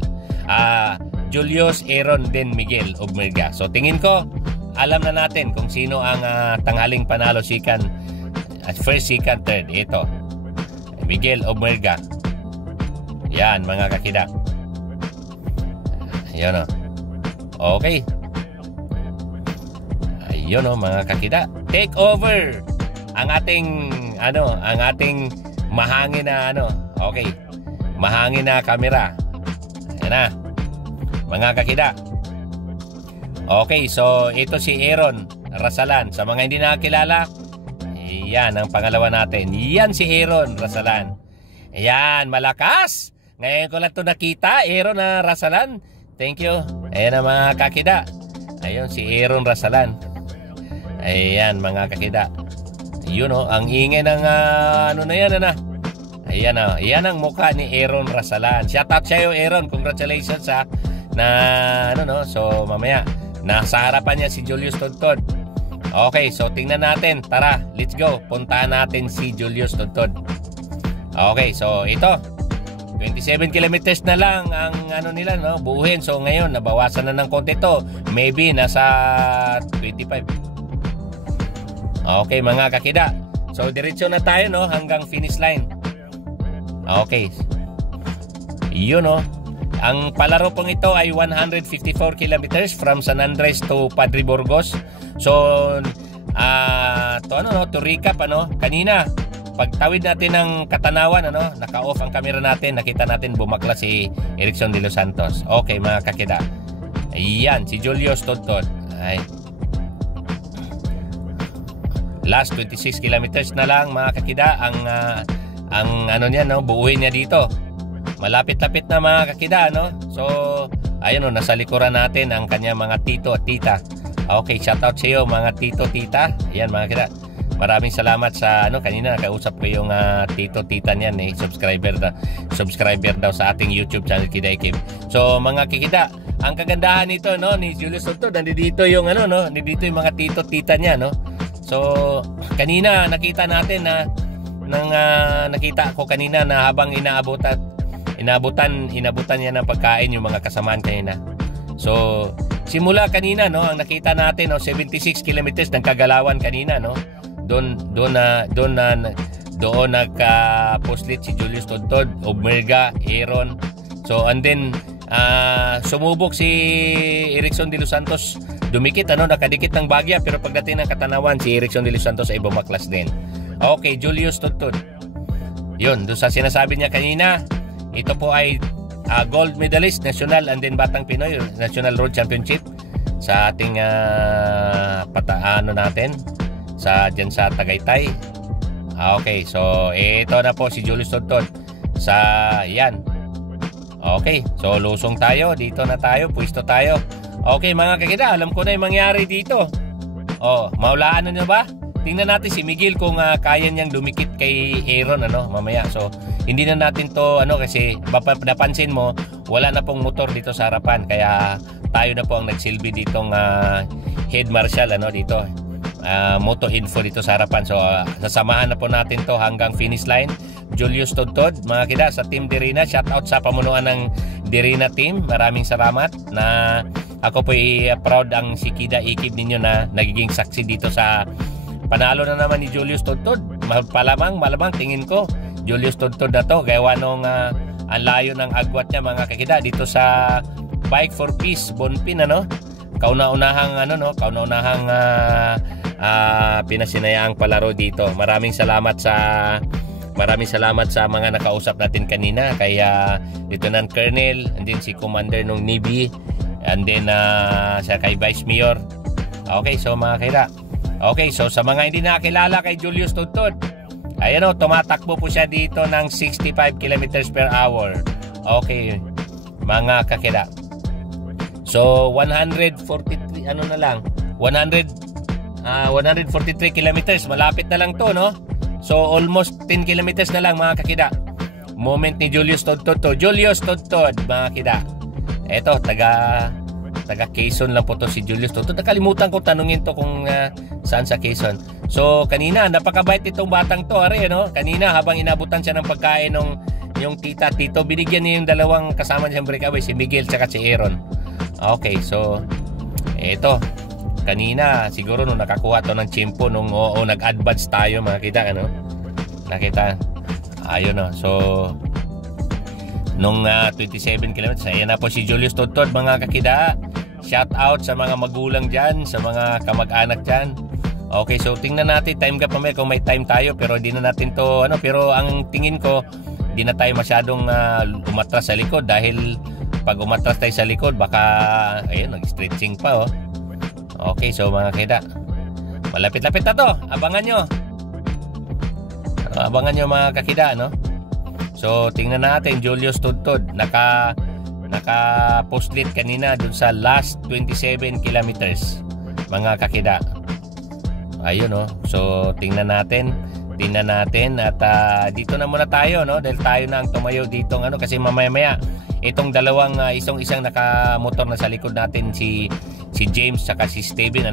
Julius, Aaron, then Miguel Umberga. So tingin ko alam na natin kung sino ang tanghaling panalo second, first, second, third. Ito Miguel Umberga. Yan mga kakida. Ayun, okay. Ayun, mga kakida. Take over ang ating mahangin na okay. Mahangin na camera. Ayan na. Mga kakida. Okay, so ito si Aaron Rasalan. Sa mga hindi nakakilala, yan ang pangalawa natin. Yan si Aaron Rasalan. Yan, malakas. Ngayon ko lang ito nakita, Aaron Rasalan. Thank you. Ayan ang mga kakida. Ayun, si Aaron Rasalan. Ayan, mga kakida. Yun, ang ingay ng Ayan, yan ang mukha ni Aaron Rasalan. Shout out sa'yo, Aaron. Congratulations, So, mamaya, nasa harapan niya si Julius Tontod. Okay, so tingnan natin. Tara, let's go. Puntahan natin si Julius Tontod. Okay, so ito 27 kilometers na lang ang nila, buuhin. So ngayon nabawasan na ng konti to. Maybe nasa 25. Okay, mga kakida. So diretso na tayo, hanggang finish line. Okay. Yun, ang palaro pong ito ay 154 kilometers from San Andres to Padre Burgos. So to recap, kanina pagtawid natin ng Katanawan, naka-off ang camera natin, nakita natin bumakla si Erickson de los Santos. Okay, mga kakida. Ayan, si Julius Tontod. Ay. Last 26 kilometers na lang, mga kakida, ang buuhin niya dito. Malapit-lapit na, mga kakida, So, ayun, nasa likuran natin ang kanya mga tito at tita. Okay, shout out sa iyo, mga tito, tita. Ayan, mga kakida. maraming salamat sa kanina nakausap ko yung tita niyan subscriber daw sa ating YouTube channel Kiday Kim. So mga kikida, ang kagandahan nito ni Julius Tontod, nandito yung nandito yung mga tita niya So kanina nakita natin nakita ko kanina na habang inabutan niya ng pagkain yung mga kasamaan kanina. So simula kanina ang nakita natin 76 kilometers ng kagalawan kanina doon nagka-postlet si Julius Tontod, Obmerga, Aaron. So and then sumubok si Erickson de los Santos, dumikit nakadikit ng bagya, pero pagdating ng Katanawan si Erickson de los Santos ay bumaklas din. Okay, Julius Tontod. Yun, doon sa sinasabi niya kanina, ito po ay gold medalist national and then Batang Pinoy National Road Championship sa ating natin dyan sa Tagaytay. Okay, so ito na po si Julius Tontod sa yan. Okay, so lusong tayo, dito na tayo, pwesto tayo. Okay mga kakida, alam ko na yung mangyari dito. Maulaan na ba? Tingnan natin si Miguel kung kaya niyang dumikit kay Aaron mamaya. So hindi na natin to kasi napansin mo wala na pong motor dito sa harapan, kaya tayo na po ang nagsilbi ditong head marshal dito. Moto info dito sa harapan. So sasamahan na po natin to hanggang finish line. Julius Tontod mga kida sa Team Dirina, shout out sa pamunuan ng Dirina team. Maraming salamat na ako po proud ang si Kida Ikib ninyo na nagiging saksi dito sa panalo na naman ni Julius Tontod. Malamang tingin ko Julius Tontod na to, gawa nung ang layo ng agwat niya mga kakida dito sa Bike for Peace Bonpin kauna-unahang pinasinayaang palaro dito. Maraming salamat sa mga nakausap natin kanina, kaya Lieutenant Colonel and then si Commander nung Navy and then siya kay Vice Mayor. Okay, so mga kakida, okay, so sa mga hindi nakakilala kay Julius Tontod, ayan tumatakbo po siya dito ng 65 kilometers per hour. Okay, mga kakida. So 143 143 kilometers, malapit na lang to So almost 10 kilometers na lang mga kakida. Moment ni Julius Tontod to. Julius Tontod mga kakida. Eto, taga Quezon lang po to si Julius Tontod. Nakalimutan ko tanungin to kung saan sa Quezon. So kanina napakabait itong batang to, kanina habang inabutan siya ng pagkain yung tito, binigyan niya yung dalawang kasama niyang breakaway, si Miguel at si Aaron. Okay, so eto, kanina siguro nung nakakuha to ng tiyempo nung nag-advance tayo mga kita nakita ayun so nung 27 kilometers ayan na po si Julius Tontod mga kakida. Shout out sa mga magulang dyan, sa mga kamag-anak dyan. Okay, so tingnan natin time gap mamaya kung may time tayo, pero di na natin to pero ang tingin ko di na tayo masyadong umatras sa likod, dahil pag umatras tayo sa likod baka ayun nag-stretching pa Okay, so mga kida, malapit-lapit na to. Abangan nyo mga kakida So tingnan natin Julius Tontod, naka-postlet kanina dun sa last 27 kilometers mga kakida. Ayun so tingnan natin at dito na muna tayo dahil tayo na ang tumayo dito kasi mamaya itong dalawang isang nakamotor na sa likod natin, si James saka si Steven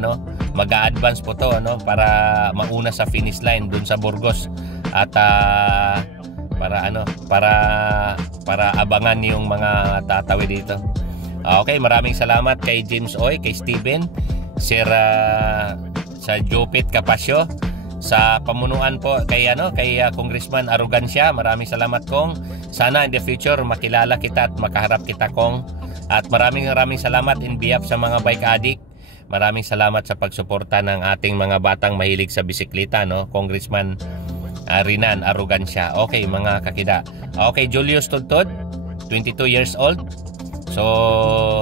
mag-a-advance po to para mauna sa finish line dun sa Burgos at para abangan yung mga tatawid dito. Okay, maraming salamat kay James Oy, kay Steven, Sir sa Jopit Capasio, sa pamunuan po kay Congressman Arrogancia. Maraming salamat kong. Sana in the future makilala kita at makaharap kita kong. At maraming salamat in behalf sa mga bike addict. Maraming salamat sa pagsuporta ng ating mga batang mahilig sa bisikleta Congressman Rinan Arrogancia. Okay mga kakida. Okay, Julius Tontod, 22 years old. So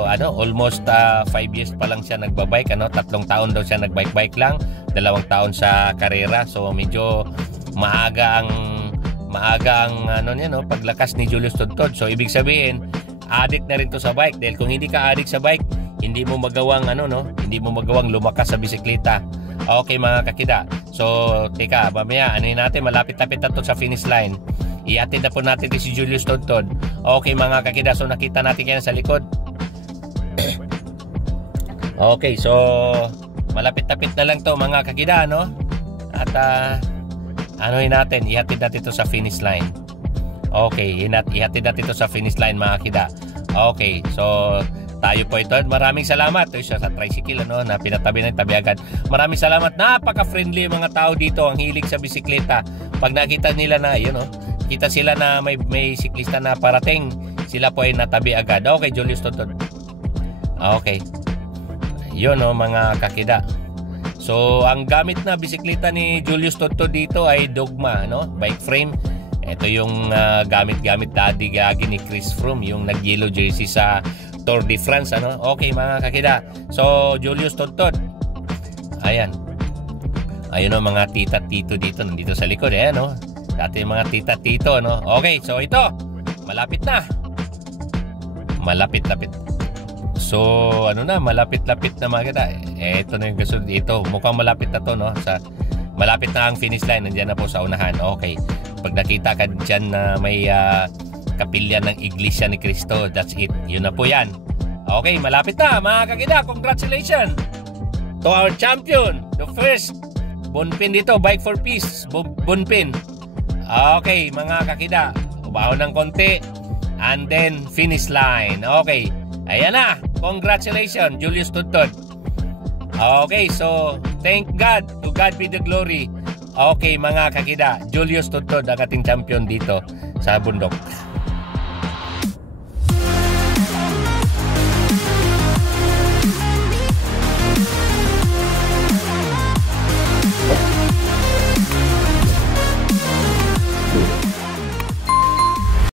almost 5 years pa lang siya nagbabike 3 taon daw siya nagbike lang, 2 taon sa karera. So medyo maaga ang paglakas ni Julius Tontod. So ibig sabihin addict na rin to sa bike, dahil kung hindi ka addict sa bike, hindi mo magawang hindi mo magawang lumakas sa bisikleta. Okay mga kakida. So, teka, mamaya, natin, malapit-lapit na to sa finish line. Iatid na po natin si Julius Tontod. Okay mga kakida, so nakita natin kayo sa likod. Okay, so malapit-lapit na lang to mga kakida, no? At natin, ihatid natin to sa finish line. Okay, ihatid natin to sa finish line mga kakida. Okay, so tayo po ito. Maraming salamat. Ito siya sa tricycle, ano, na pinatabi ng tabi agad. Maraming salamat. Napaka-friendly mga tao dito. Ang hilig sa bisikleta. Pag nakita nila na, yun, no, kita sila na may siklista na parating, sila po ay natabi agad. Okay, Julius Tontod. Okay. Yun, no, mga kakida. So, ang gamit na bisikleta ni Julius Tontod dito ay Dogma, no? Bike frame. Ito yung gamit-gamit dati gagi ni Chris Froome, yung nag-yellow jersey sa Tour de France, ano? Okay mga kakida. So, Julius Tontod. Ayan. Ayun o, mga tita-tito dito, nandito sa likod, no? Dati mga tita-tito, no? Okay, so ito, malapit na. Malapit-lapit. So, malapit-lapit na mga kakida. Ito na yung kasunod dito. Mukhang malapit na to, no? Malapit na ang finish line, nandiyan na po sa unahan. Okay. Pag nakita ka dyan na may kapilya ng Iglesia ni Cristo, that's it. Yun na po yan. Okay, malapit na mga kakida. Congratulations to our champion, the first Bonpin dito, Bike for Peace, Bonpin. Okay, mga kakida, ubaho ng konti and then finish line. Okay, ayan na. Congratulations, Julius Tontod. Okay, so thank God, to God be the glory. Okay mga kakida, Julius Tontod ang ating champion dito sa bundok.